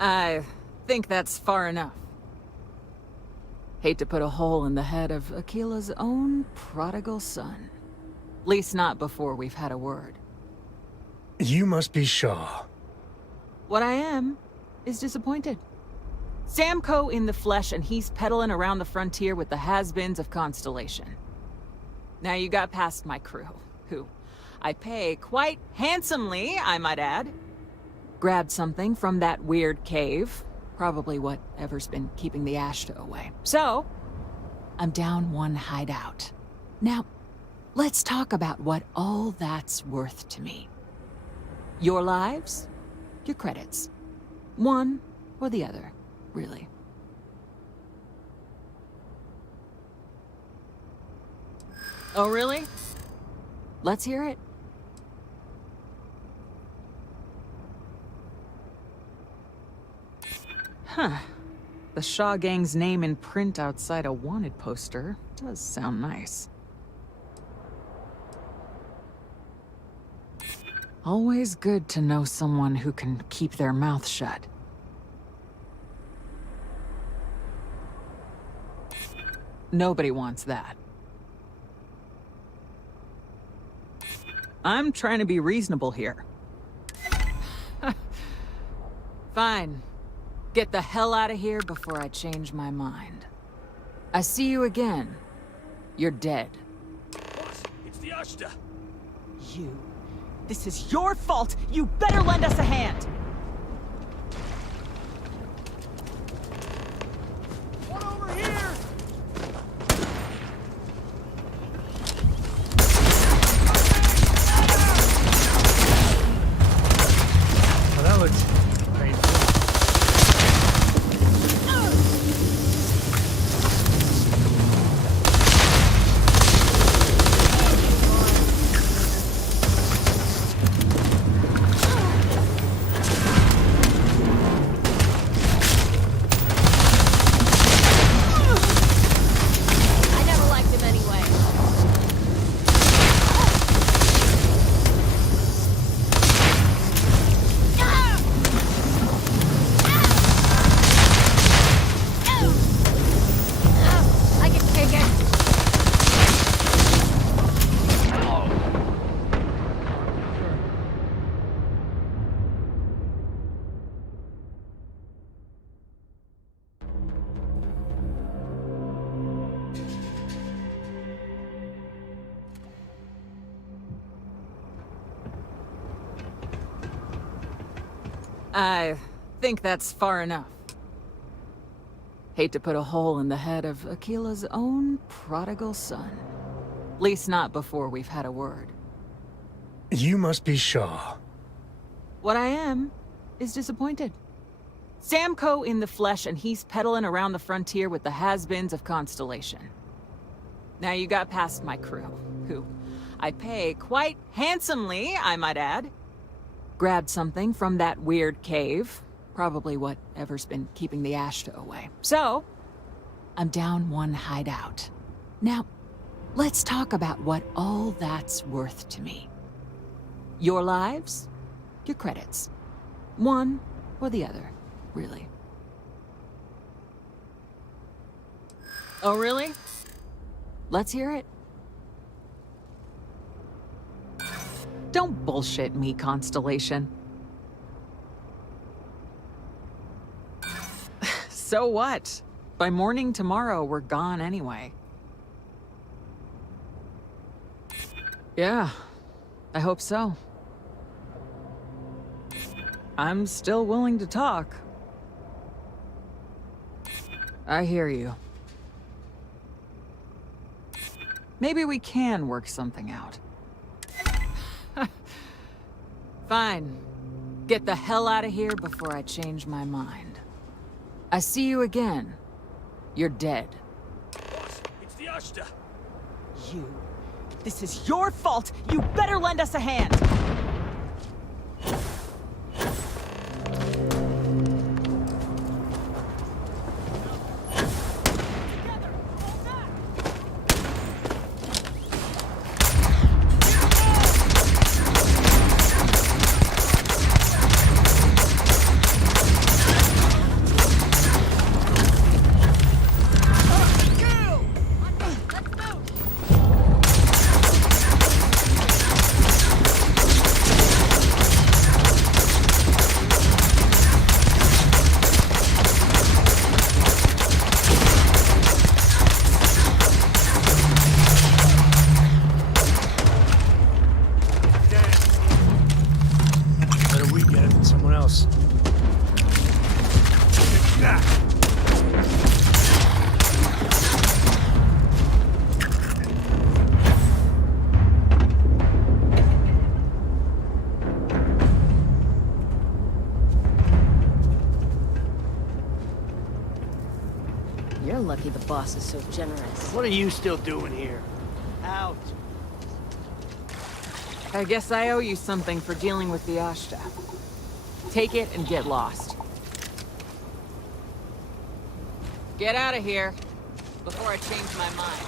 I think that's far enough. Hate to put a hole in the head of Akila's own prodigal son. Least not before we've had a word. You must be Shaw. What I am is disappointed. Samco in the flesh, and he's peddling around the frontier with the has-beens of Constellation. Now you got past my crew, who I pay quite handsomely, I might add. Grabbed something from that weird cave. Probably whatever's been keeping the Ashta away. So, I'm down one hideout. Now, let's talk about what all that's worth to me. Your lives, your credits. One or the other, really. Oh, really? Let's hear it. Huh. The Shaw Gang's name in print outside a wanted poster does sound nice. Always good to know someone who can keep their mouth shut. Nobody wants that. I'm trying to be reasonable here. Fine. Get the hell out of here before I change my mind. I see you again. You're dead. Boss, it's the Ashta. You. This is your fault. You better lend us a hand. One over here! Well, that looked painful. I think that's far enough. Hate to put a hole in the head of Akila's own prodigal son. Least not before we've had a word. You must be Shaw. What I am is disappointed. Samco in the flesh, and he's peddling around the frontier with the has-beens of Constellation. Now you got past my crew, who I pay quite handsomely, I might add. Grabbed something from that weird cave. Probably whatever's been keeping the Ashta away. So, I'm down one hideout. Now, let's talk about what all that's worth to me. Your lives, your credits. One or the other, really. Oh, really? Let's hear it. Don't bullshit me, Constellation. So what? By morning tomorrow, we're gone anyway. Yeah, I hope so. I'm still willing to talk. I hear you. Maybe we can work something out. Fine. Get the hell out of here before I change my mind. I see you again. You're dead. Boss, it's the Ashta. You. This is your fault. You better lend us a hand. You're lucky the boss is so generous. What are you still doing here? Out. I guess I owe you something for dealing with the Ashta. Take it and get lost. Get out of here before I change my mind.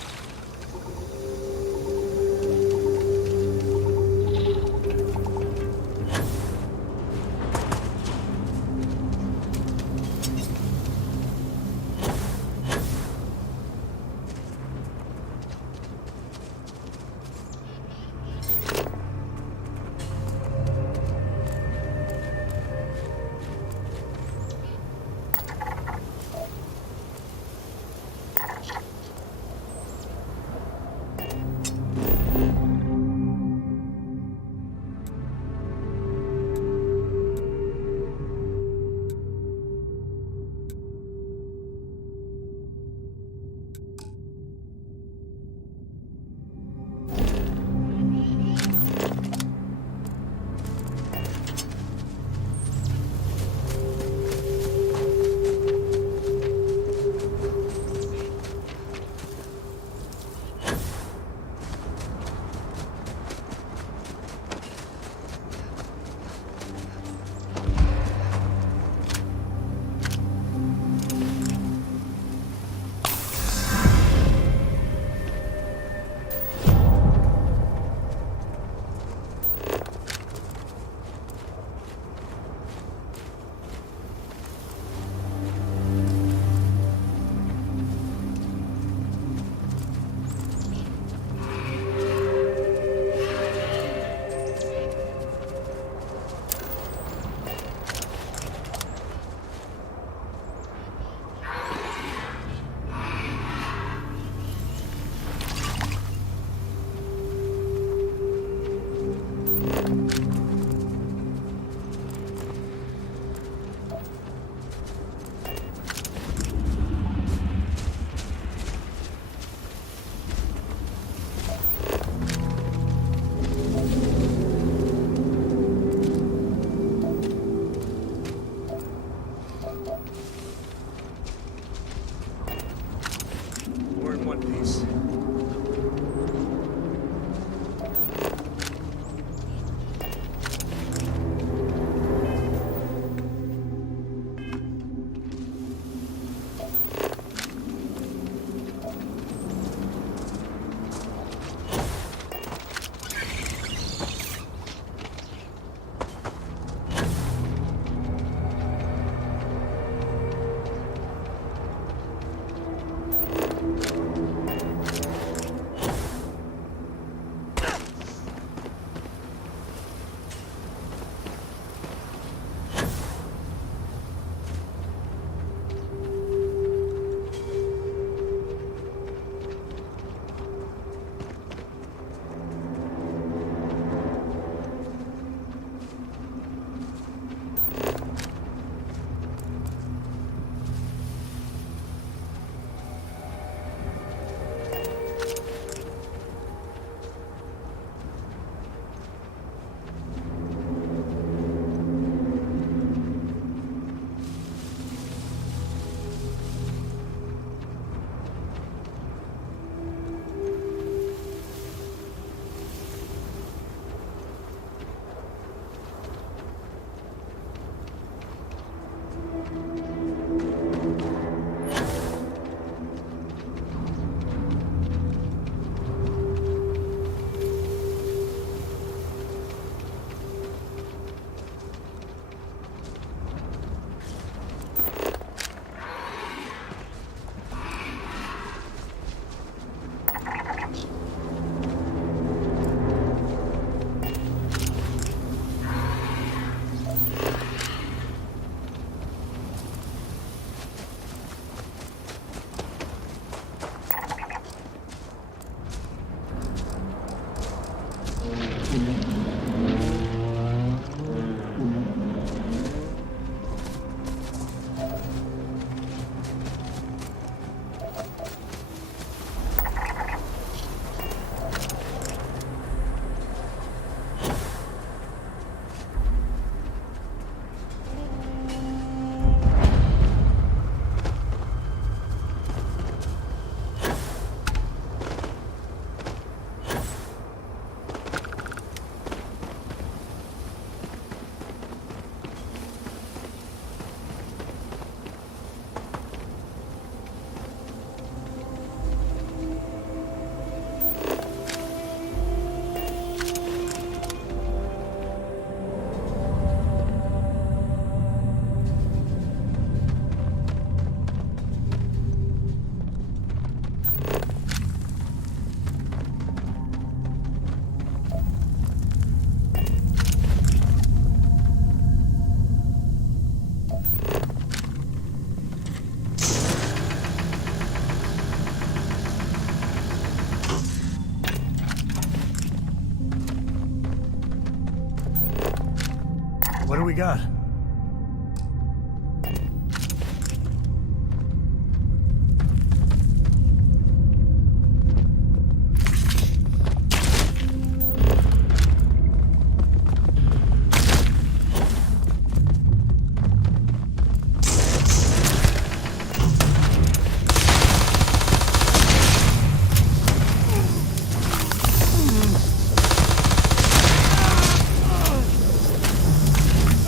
one piece. What do we got?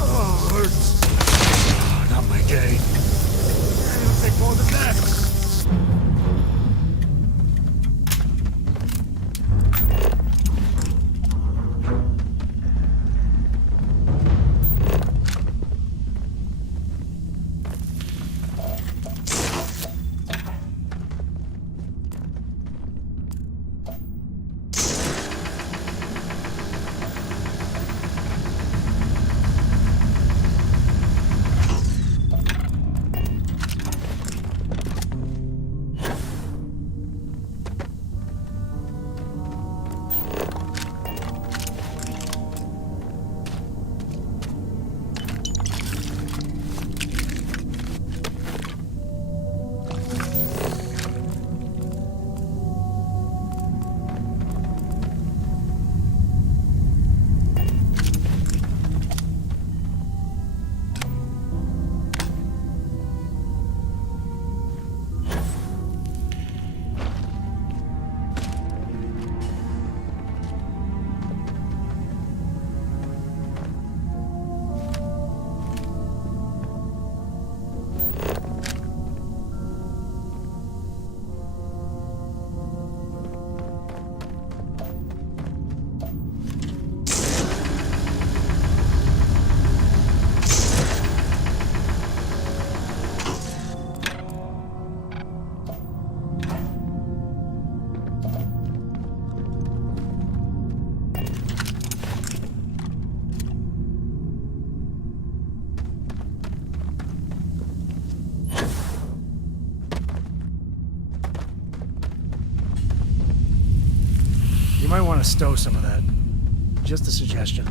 Oh. want to stow some of that. Just a suggestion.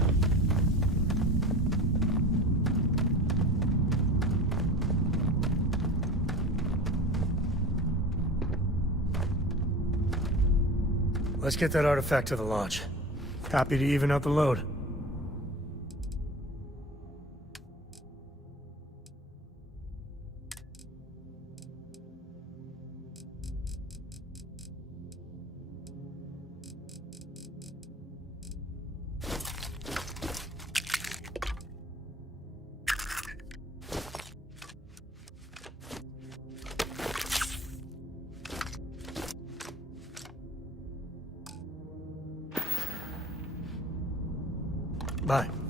Let's get that artifact to the launch. Happy to even out the load. Bye.